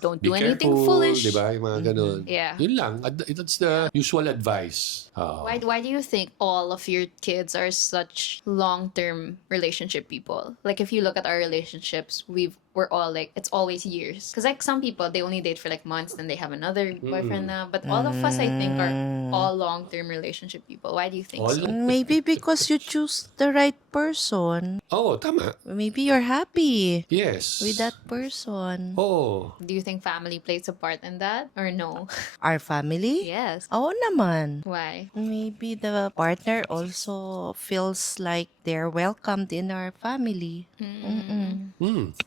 Don't be do anything careful, foolish. Diba? Yung mga ganun. Yeah. Yun lang. That's the usual advice. Why do you think all of your kids are such long-term relationship people? Like, if you look at our relationships, we're all like, it's always years. Because like some people, they only date for like months, then they have another boyfriend now. But all of us, I think, are all long-term relationship people. Why do you think so? Maybe because you choose the right person. Oo, tama. Maybe you're happy Yes. with that person. Oo. Do you think family plays a part in that? Or no? Our family? Yes. Oo naman. Why? Maybe the partner also feels like they're welcomed in our family.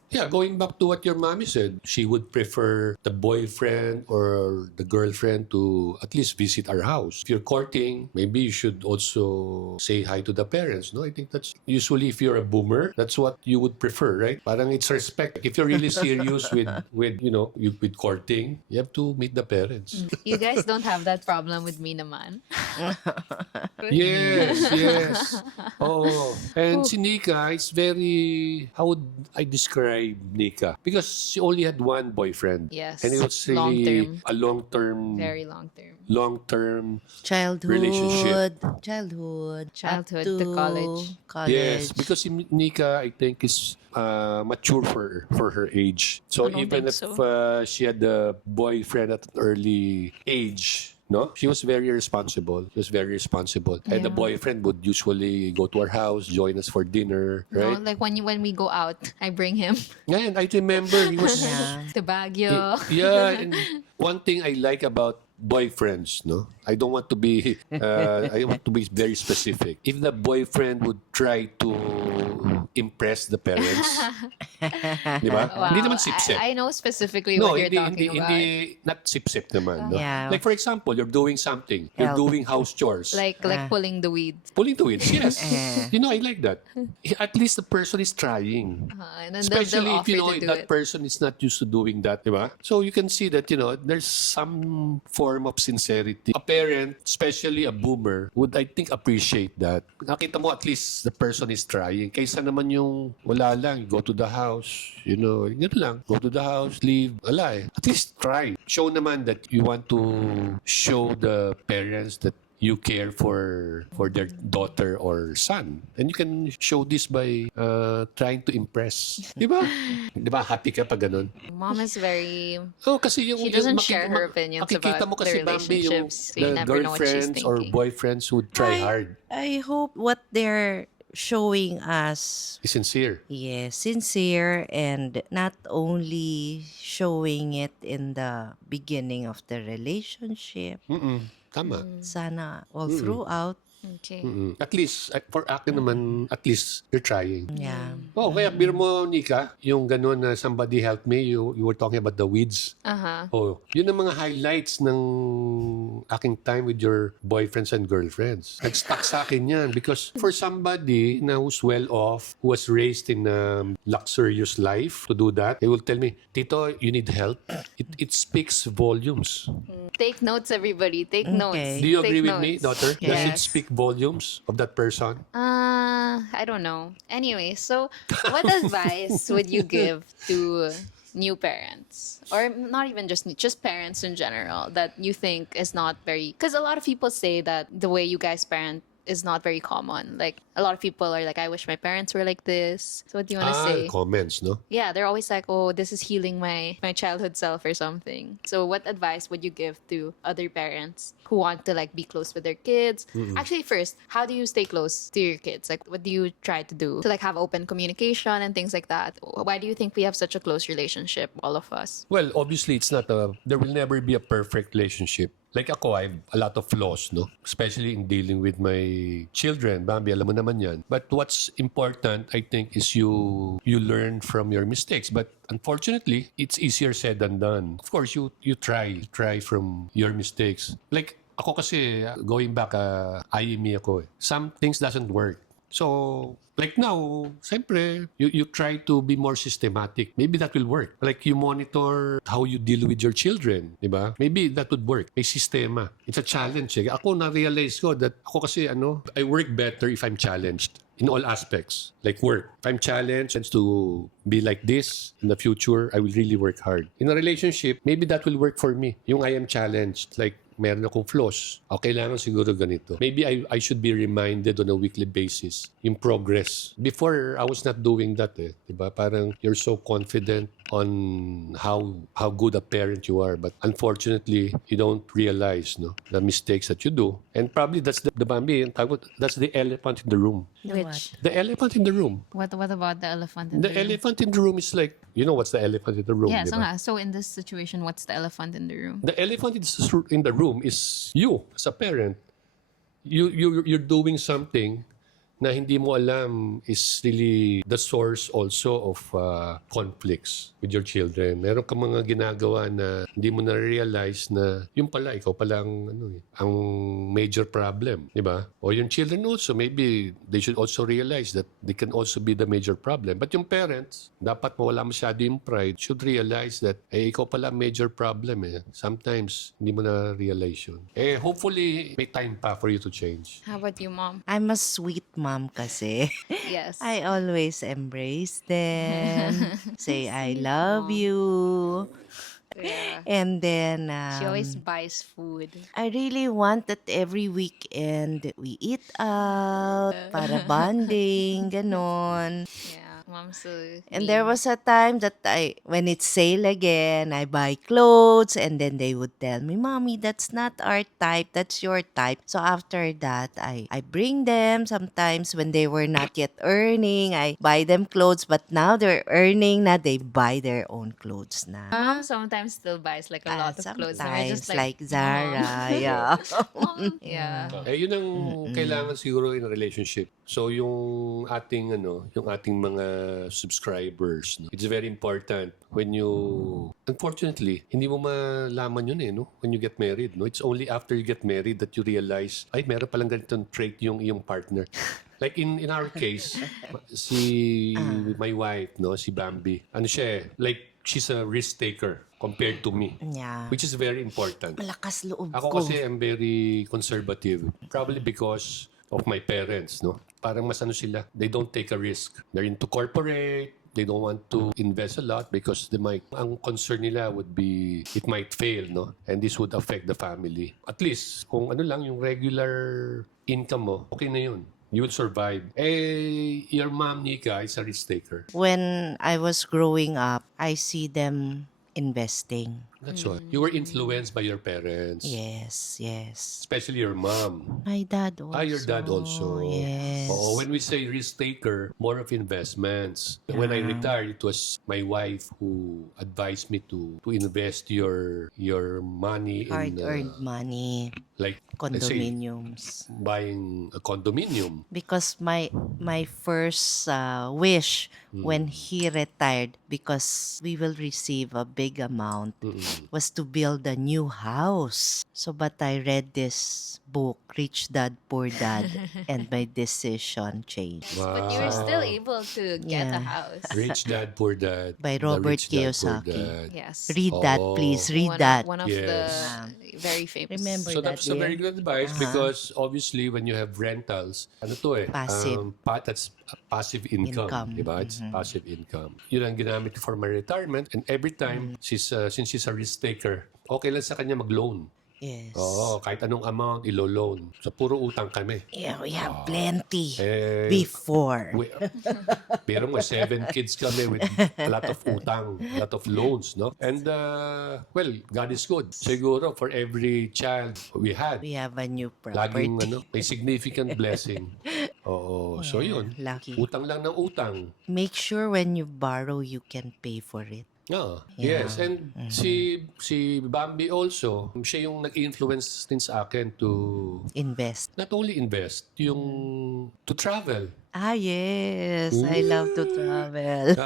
Yeah, going back to what your mommy said, she would prefer the boyfriend or the girlfriend to at least visit our house. If you're courting, maybe you should also say hi to the parents, no? I think that's usually, if you're a boomer, that's what you would prefer, right? Parang it's respect. If you're really serious with courting, you have to meet the parents. You guys don't have that problem with me naman. Yes. Oh, and si Nika, it's very, how would I describe Nika? Because she only had one boyfriend. Yes. And it was really Long-term. a Very long-term. long-term Childhood. relationship. Childhood Childhood up to college. Yes, because si Nika, I think, is mature for her age. So I don't even think if so. she had a boyfriend at an early age, no, she was very responsible. And the boyfriend would usually go to our house, join us for dinner, No, right? like when we go out, I bring him And I remember he was to Baguio. yeah, and one thing I like about boyfriends, no? I don't want to be I want to be very specific. If the boyfriend would try to impress the parents, di ba? Wow, Hindi naman sip-sip. I know specifically No, what you're talking about. not sip-sip naman. No? Yeah. Like for example, you're doing something. You're Help. doing house chores. Like pulling the weed. Pulling the weeds, yes. I like that. At least the person is trying. And then Especially they'll if you offer know to do that it. person is not used to doing that, di ba? So you can see that, there's some form of sincerity. A parent, especially a boomer, would, I think, appreciate that. Nakita mo at least the person is trying. Kaysa naman yung wala lang, go to the house, ganun lang. Go to the house, leave, wala eh. At least try. Show naman that you want to show the parents that you care for their daughter or son. And you can show this by trying to impress. Di ba? Di ba? Happy ka pag ganun? Mom is very... Oh, kasi She doesn't share her opinions makikita about mo kasi, the Bambi, yung relationships. You the never know what she's girlfriends or thinking. boyfriends would try hard. I hope what they're showing us Is sincere. sincere, and not only showing it in the beginning of the relationship. Tama. Sana all throughout Okay. At least, for akin naman, at least you're trying. Yeah. Oh, kaya biro mo, Nika, yung gano'n na somebody help me, you were talking about the weeds. Uh-huh. Oh, yun ang mga highlights ng aking time with your boyfriends and girlfriends. Nag-stuck sa akin yan because for somebody na who's well off, who was raised in a luxurious life to do that, they will tell me, Tito, you need help. It speaks volumes. Take notes, everybody. Take notes. Okay. Do you Take agree with me, notes. daughter? Does it Yes. speak volumes of that person? I don't know. Anyway, so what advice would you give to new parents, or not even just parents in general, that you think is not very? Because a lot of people say that the way you guys parent is not very common. Like a lot of people are like, I wish my parents were like this. So what do you want to say? Comments, no? Yeah, they're always like, oh, this is healing my childhood self or something. So what advice would you give to other parents who want to like be close with their kids? Actually, first, how do you stay close to your kids? Like, what do you try to do to like have open communication and things like that? Why do you think we have such a close relationship, all of us? Well, obviously, there will never be a perfect relationship. Like ako, I have a lot of flaws, no? Especially in dealing with my children. Bambi, alam mo naman yan. But what's important, I think, is you learn from your mistakes. But unfortunately, it's easier said than done. Of course, you try from your mistakes. Like ako kasi, going back, IME ako eh. Some things doesn't work. So, like now, siyempre, you try to be more systematic. Maybe that will work. Like you monitor how you deal with your children, di ba? Maybe that would work. May sistema. It's a challenge. Eh. Ako, na-realize ko that ako kasi, I work better if I'm challenged in all aspects. Like work. If I'm challenged to be like this in the future, I will really work hard. In a relationship, maybe that will work for me. Yung I am challenged. Like, meron akong flaws. O, kailangan siguro ganito. Maybe I should be reminded on a weekly basis yung progress. Before, I was not doing that eh. Diba? Parang you're so confident on how good a parent you are. But unfortunately, you don't realize the mistakes that you do. And probably that's the Bambi, that's the elephant in the room. Which The elephant in the room. what about the elephant in The elephant in the room is like, you know what's the elephant in the room, Yeah, diba? so in this situation, what's the elephant in the room? The elephant in the room is you as a parent. You're doing something na hindi mo alam is really the source also of conflicts with your children. Meron ka mga ginagawa na hindi mo na-realize na yung pala, ikaw pala ang major problem. Di ba? O yung children also, maybe they should also realize that they can also be the major problem. But yung parents, dapat mawala masyado yung pride, should realize that, ikaw pala major problem eh. Sometimes, hindi mo na-realize yun. Hopefully, may time pa for you to change. How about you, Mom? I'm a sweet mom kasi. Yes. I always embrace them. Say, I love you. Yeah. And then, She always buys food. I really want that every weekend we eat out para bonding, ganon. Yeah. Mom's so And mean. there was a time that when it's sale again, I buy clothes and then they would tell me, Mommy, that's not our type, that's your type. So after that, I bring them sometimes when they were not yet earning, I buy them clothes, but now they're earning na, they buy their own clothes na. Mom sometimes still buys like a lot of clothes. And we're Sometimes, just like Zara, yeah. Mom. Yeah. Yun ang kailangan siguro in a relationship. So yung ating mga subscribers, it's very important when you, unfortunately, hindi mo malaman yun when you get married, It's only after you get married that you realize, ay, meron palang ganitong trait yung iyong partner. Like in our case, my wife, si Bambi, like she's a risk taker compared to me. Yeah. Which is very important. Malakas loob Ako ko. kasi I'm very conservative. Probably because of my parents, Parang mas sila, they don't take a risk. They're into corporate, they don't want to invest a lot because ang concern nila would be, it might fail, And this would affect the family. At least, kung lang yung regular income mo, okay na yun. You will survive. Your mom, Nika, is a risk taker. When I was growing up, I see them investing. That's why. You were influenced by your parents, Yes, yes. especially your mom. My dad also. Your dad also. Yes. Oo, when we say risk taker, more of investments. When I retired, it was my wife who advised me to invest your money in Hard-earned money. like let's say Condominiums. buying a condominium. Because my first wish when he retired, because we will receive a big amount, was to build a new house. So, but I read this book, Rich Dad, Poor Dad, and my decision changed. But you were still able to get a Yeah. house. Rich Dad, Poor Dad. By The Robert Rich Dad, Poor Kiyosaki. Dad. Yes. Read that, please. Read that. One of Yes. the very famous. Remember So that, that was a very dear? good advice because obviously when you have rentals, ano to eh? Passive. That's a passive income. Income. Diba? It's passive income. Yun ang ginamit ko for my retirement and every time, since she's a risk taker, okay lang sa kanya mag-loan. Yes. Oo, kahit anong amount, ilo-loan. So, puro utang kami. Yeah, we have plenty Before. before. Pero mo, 7 kids kami with a lot of utang, a lot of loans, no? And, well, God is good. Siguro, for every child we had, We have a new laging property. may significant blessing. Oo, so yun. Lucky. Utang lang ng utang. Make sure when you borrow, you can pay for it. Yes, and si Bambi also, siya yung nag-influence din sa akin to Invest. not only invest, yung to travel. Yes. I love to travel.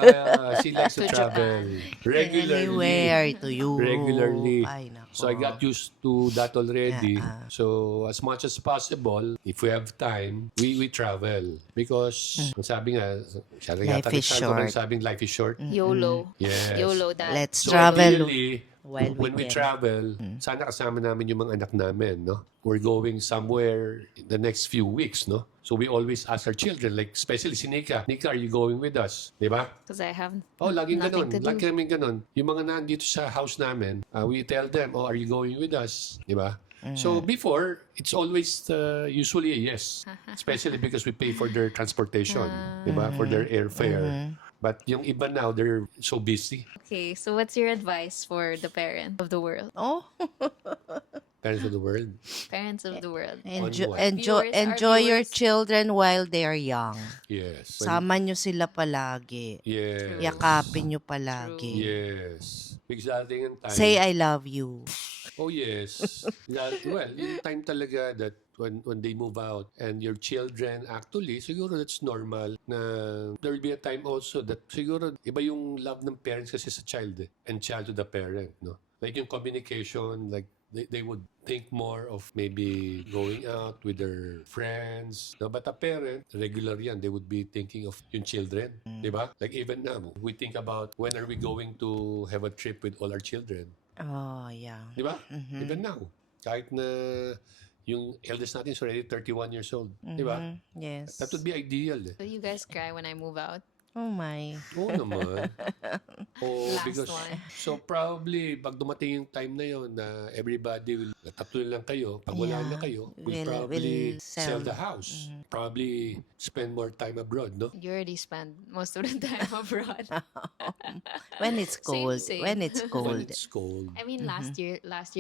She likes to travel regularly. Anywhere to you. Regularly. Ay, nako. So I got used to that already. So as much as possible, if we have time, we travel. Because, ang sabi nga, siya rin yata Life is short. sabing life is short. YOLO. Yes. YOLO that. Let's So travel ideally, while we when we can. travel, sana kasama namin yung mga anak namin, no? We're going somewhere in the next few weeks, no? So we always ask our children, like especially si Nika, Nika, are you going with us? Di ba? Because I have Laging nothing ganon. to do. Lagi kaming ganon. Yung mga nandito sa house namin, we tell them, are you going with us? Di ba? So before, it's always usually a yes. Especially because we pay for their transportation. Di ba? For their airfare. But yung iba now, they're so busy. Okay, so what's your advice for the parent of the world? Oh, Parents of the world. Parents of the world. enjoy, what? enjoy, Viewers, our enjoy your viewers. children while they are young. Yes. Sama nyo sila palagi. Yes. Yakapin nyo palagi. Yes. Because dating ang time. Say I love you. Oh, yes. Well, yung time talaga that when they move out and your children, actually, siguro that's normal na there will be a time also that siguro iba yung love ng parents kasi sa child and child to the parent, no? Like yung communication, like they would think more of maybe going out with their friends. No? But a parent, regular yan, they would be thinking of yung children. Di ba? Like even now, we think about when are we going to have a trip with all our children. Oh, yeah. Di ba? Even now. Kahit na yung eldest natin is already 31 years old. Di ba? Yes. That would be ideal. So you guys cry when I move out? Oh my. Oo naman. Last because, one. so probably, pag dumating yung time na yun na everybody will, tatlo na lang kayo, pag wala Yeah. na kayo, will Will- probably will sell. sell the house. Probably spend more time abroad, no? You already spend most of the time abroad. When it's cold. Same. When it's When cold. it's cold. I mean, last year,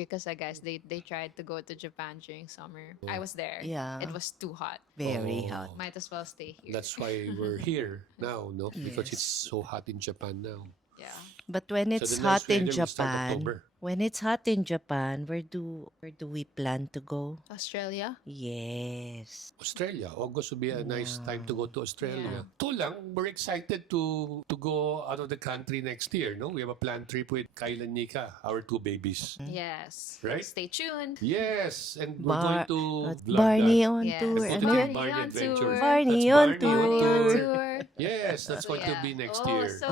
kasi guys, they tried to go to Japan during summer. I was there. Yeah. It was too hot. Very Oh. hot. Might as well stay here. That's why we're here now, no? Because Yes. it's so hot in Japan now. Yeah. But when So it's the hot next in weather will start Japan, October. when it's hot in Japan, where do we plan to go? Australia? Yes. Australia. August would be a nice time to go to Australia. Ito lang, we're excited to go out of the country next year, no? We have a planned trip with Kyle and Nika, our 2 babies. Yes. Right? Stay tuned. Yes, and we're going to vlog Barney that. on Yes. tour. Let's go to Ano? the BarniAdventures. Barni That's on Barni tour. Barney on tour. Yes, that's going to be next year. So,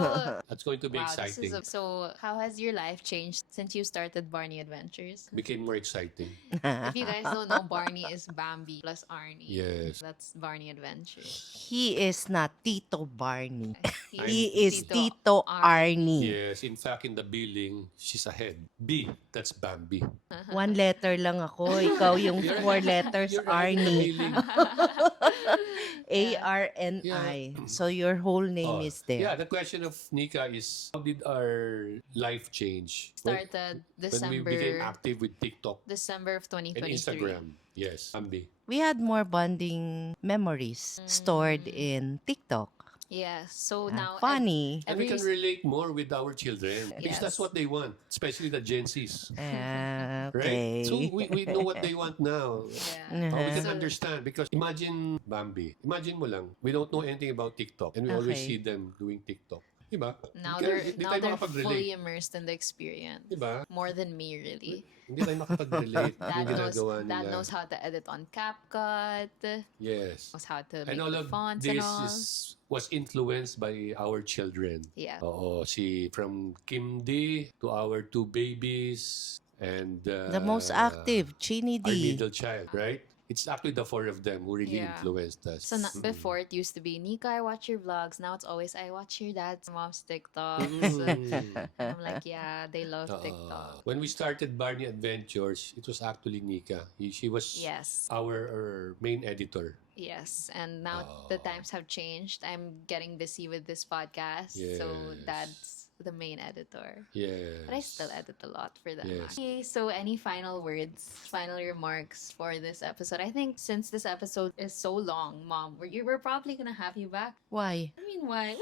That's going to be wow, this exciting. is so how has your life changed since you started BarniAdventures? Became more exciting. If you guys don't know, Barney is Bambi plus Arnie. Yes. That's BarniAdventures. He is not Tito Barney. He's He is Tito Arnie. Yes, in fact, in the billing, she's ahead. B, that's Bambi. One letter lang ako. Ikaw yung 4 letters, You're ahead in the Arnie. billing. A-R-N-I. So your whole name is there. Yeah, the question of Nika is, how did our life change? Started when we became active with TikTok December of and 2023. Instagram. Yes, Bambi. We had more bonding memories stored in TikTok. Yeah. So now Funny. And we can relate more with our children because that's Yes. what they want, especially the Gen Zs. Right? Okay. So we know what they want now. Yeah. We can So- understand because imagine Bambi. Imagine mo lang, we don't know anything about TikTok and we always Okay. see them doing TikTok. Diba? Now Hindi they're tayo fully makapag-relate. immersed in the experience. Diba? More than me, really. Hindi tayo makapag-relate Dad yung knows, ginagawa nila. Dad knows how to edit on CapCut. Yes. Knows how to make And all the of fonts and this all. was influenced by our children. Yeah. Oo, from Kim D to our 2 babies and The most active, Chini our D. middle child, right? It's actually the 4 of them who really Yeah. influenced us. So before it used to be Nika, I watch your vlogs. Now it's always I watch your dad's mom's TikToks. I'm like, yeah, they love TikTok. When we started BarniAdventures, it was actually Nika. She was Yes. our main editor. Yes, and now the times have changed. I'm getting busy with this podcast, so Yes. Dad's the main editor. Yes. But I still edit a lot for them. Yes. Okay, so any final words, final remarks for this episode? I think since this episode is so long, Mom, we're probably gonna have you back. Why? I mean, why?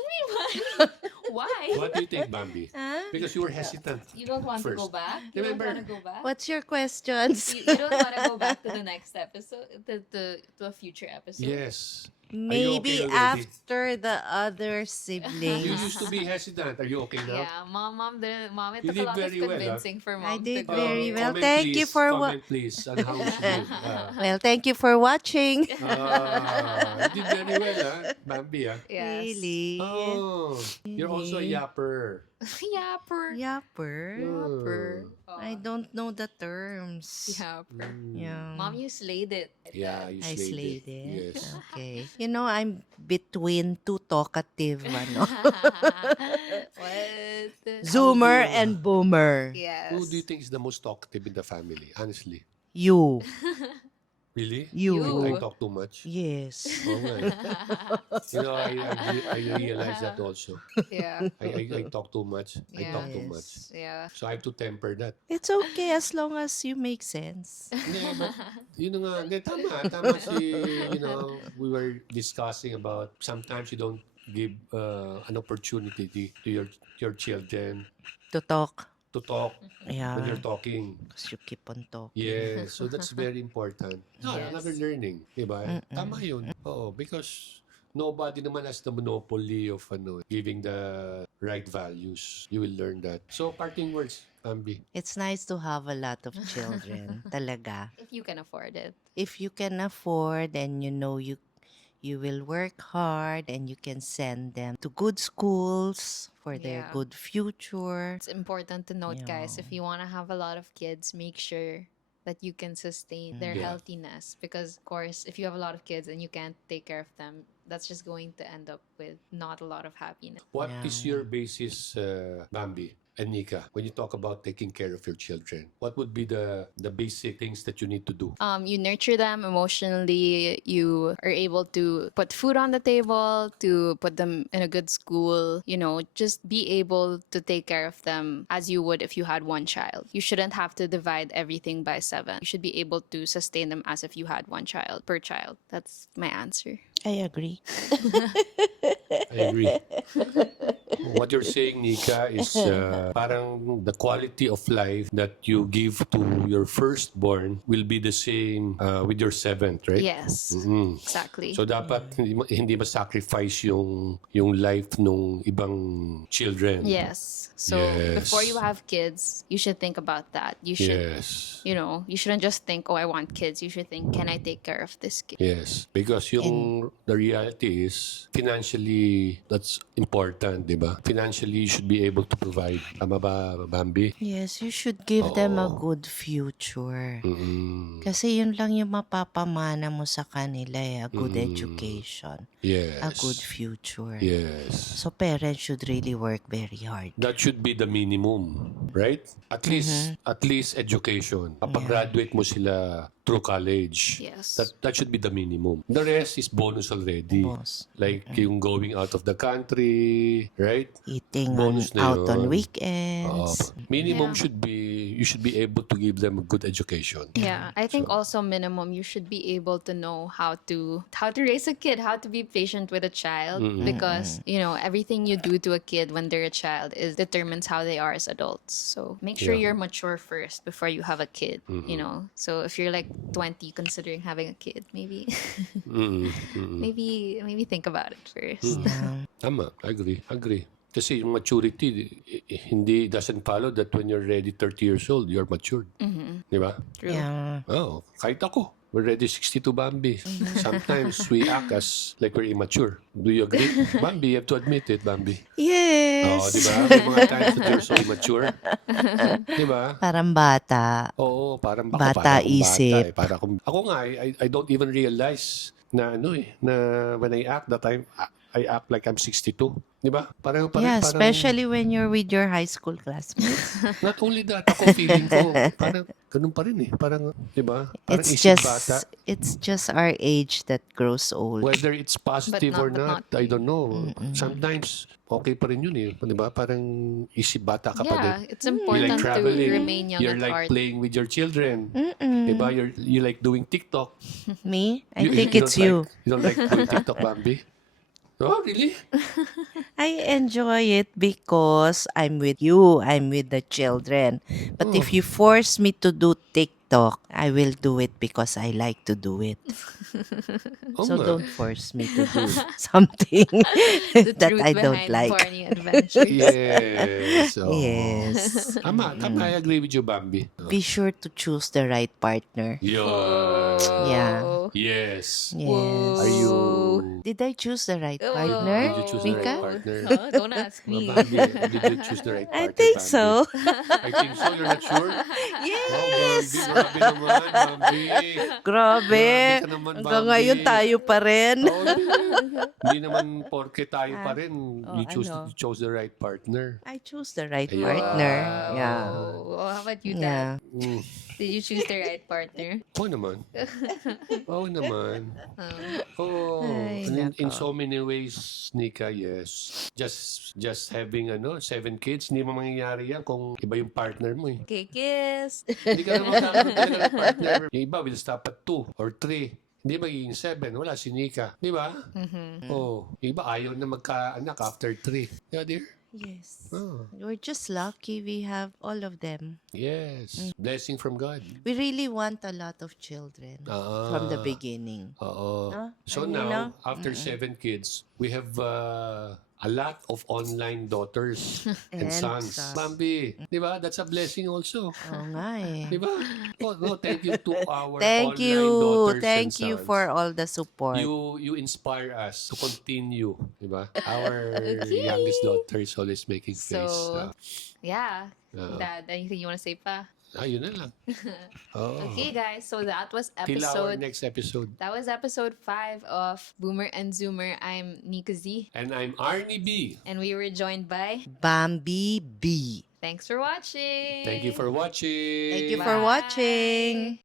Why? What do you think, Bambi? Because you were hesitant. You don't want to go First. back? You Remember- don't want to go back? What's your questions? You don't want to go back to the next episode, to a future episode? Yes. Maybe okay already? after the other You siblings. used to be hesitant. Are you okay now? Yeah, Mom, it You took a did lot of very well, convincing for Mom I did to go. very well. Comment Thank you please, for comment please on how she did. Well, thank you for watching. You did very well, Bambi, Yes. Really? Oh, you're also a yapper. Yapper. Yapper? Yapper. I don't know the terms. Yapper. Yeah. Mom, you slayed it. Yeah, you I slayed it. Yes. Okay. You know, I'm between two talkative, ano? What? Zoomer and boomer. Yes. Who do you think is the most talkative in the family? Honestly. You. Really? You. I talk too much. Yes. Oh, my. You know, I realize that also. Yeah. I talk too much. I Yeah. talk too much. Yeah. So I have to temper that. It's okay as long as you make sense. Hindi, but yun na nga. Hindi, tama we were discussing about sometimes you don't give an opportunity to your children To talk. to talk when Yeah. you're talking. Because you keep on talking. Yeah, so that's very important. Yes. Another learning, di ba? Tama yun. Oo, because nobody naman has the monopoly of giving the right values. You will learn that. So, parting words, Bambi. It's nice to have a lot of children. Talaga. If you can afford it. If you can afford and you know you will work hard and you can send them to good schools for their Yeah. good future. It's important to note, guys, if you want to have a lot of kids, make sure that you can sustain their Yeah. healthiness. Because, of course, if you have a lot of kids and you can't take care of them, that's just going to end up with not a lot of happiness. What is your basis, Bambi and Nika, when you talk about taking care of your children? What would be the basic things that you need to do? You nurture them emotionally. You are able to put food on the table, to put them in a good school. Just be able to take care of them as you would if you had one child. You shouldn't have to divide everything by 7. You should be able to sustain them as if you had one child per child. That's my answer. I agree. I agree. What you're saying, Nika, is parang the quality of life that you give to your firstborn will be the same with your 7th, right? Yes, Mm. exactly. So dapat hindi ma-sacrifice yung life ng ibang children. Yes. So Yes. before you have kids, you should think about that. You should, Yes. you shouldn't just think, oh, I want kids. You should think, can I take care of this kid? Yes, because the reality is financially that's important, 'di ba? Financially you should be able to provide. Tama ba, Bambi? Yes, you should give them a good future. Mm. Kasi yun lang yung mapapamana mo sa kanila, a good education, Yes. a good future. Yes. So parents should really work very hard. That should be the minimum, right? At least education. Kapag graduate mo sila through college. Yes. That should be the minimum. The rest is bonus already. Boss. Like yung going out of the country, right? Eating Bonus na out on yun. weekends. Minimum Yeah. you should be able to give them a good education. Yeah, I think also minimum you should be able to know how to raise a kid, how to be patient with a child because everything you do to a kid when they're a child is determines how they are as adults. So make sure Yeah. you're mature first before you have a kid, So if you're like 20 considering having a kid, maybe maybe think about it first. Yeah. Tama, agree. Kasi yung maturity, hindi doesn't follow that when you're ready 30 years old, you're matured. Di ba? True. Yeah. Oh, kahit ako. We're already 62 Bambi. Sometimes we act as like we're immature. Do you agree? Bambi, you have to admit it, Bambi. Oh, Yes. di ba? May mga times that you're so immature. Di ba? Parang bata. Oo, parang Bata para akong isip. bata. Ako nga, I don't even realize na na when I act that time, I act like I'm 62. Di ba? Pareho pa rin. Yeah, Parang, especially when you're with your high school classmates. not only that, ako feeling ko, parang ganun pa rin eh. Parang, di ba? Parang isip bata. It's just our age that grows old. Whether it's positive But or not not, I don't know. Sometimes, okay pa rin yun eh. Di ba? Parang isip bata ka pa din. Yeah, it's You important like to traveling. remain young You're at like heart. playing with your children. Di ba? You like doing TikTok. Me? I think don't it's you. You don't like doing TikTok, Bambi? Oh, really? I enjoy it because I'm with you. I'm with the children. But if you force me to do TikTok, I will do it because I like to do it. Oh, So nga. don't force me to do something The that truth I don't behind like. BarniAdventures. Yes. Oh. Yes. Tama. I agree with you, Bambi. Be sure to choose the right partner. Yun. Yeah. Yes. Yes. Are you... Did I choose the right Oh. partner? Did you choose the right Mika? partner? Huh? Don't ask Well, me. Bambi, did you choose the right partner, I think Bambi? so. I think so. You're not sure? Yes. Oh, Bambi. Grabe naman, Bambi. Grabe. Grabe ka naman, Hanggang Bambi. ngayon tayo pa rin. Oh, hindi naman porke tayo pa rin. You chose the right partner. I chose the right Ayun. partner. Yeah. Oh, how about you, Yeah. Dad? Did you choose the right partner? Oo naman. Oo naman. Oh, Ay, in nako. so many ways, Nika, yes. Just having 7 kids, hindi mo mangyayari yan kung iba yung partner mo eh. Okay, kiss. Hindi ka naman magkakaroon talaga ng partner. Yung iba will stop at 2 or 3. Hindi magiging 7. Wala si Nika. Di ba? Oh, yung iba ayaw na magka-anak after 3. Yeah, dear? Yes. Oh, We're just lucky we have all of them. yes. Blessing from God. We really want a lot of children from the Ah. beginning. Oo. Ah, So and you now, know, after 7 kids, we have a lot of online daughters and And sons. sons. Bambi, di ba? That's a blessing also. Oo nga eh. Di ba? Oh, no, thank you to our Thank online you. daughters Thank and you sons. for all the support. You inspire us to continue, di ba? Our youngest daughter is always making face. So, yeah. Oo. Dad, anything you want to say pa? Yun na lang. Oo. Okay, guys. So that was Till our episode. next episode. That was episode 5 of Boomer and Zoomer. I'm Nika Z, And I'm Arni B. and we were joined by. Bambi B. Thanks for watching. Thank you for watching. Thank you for watching.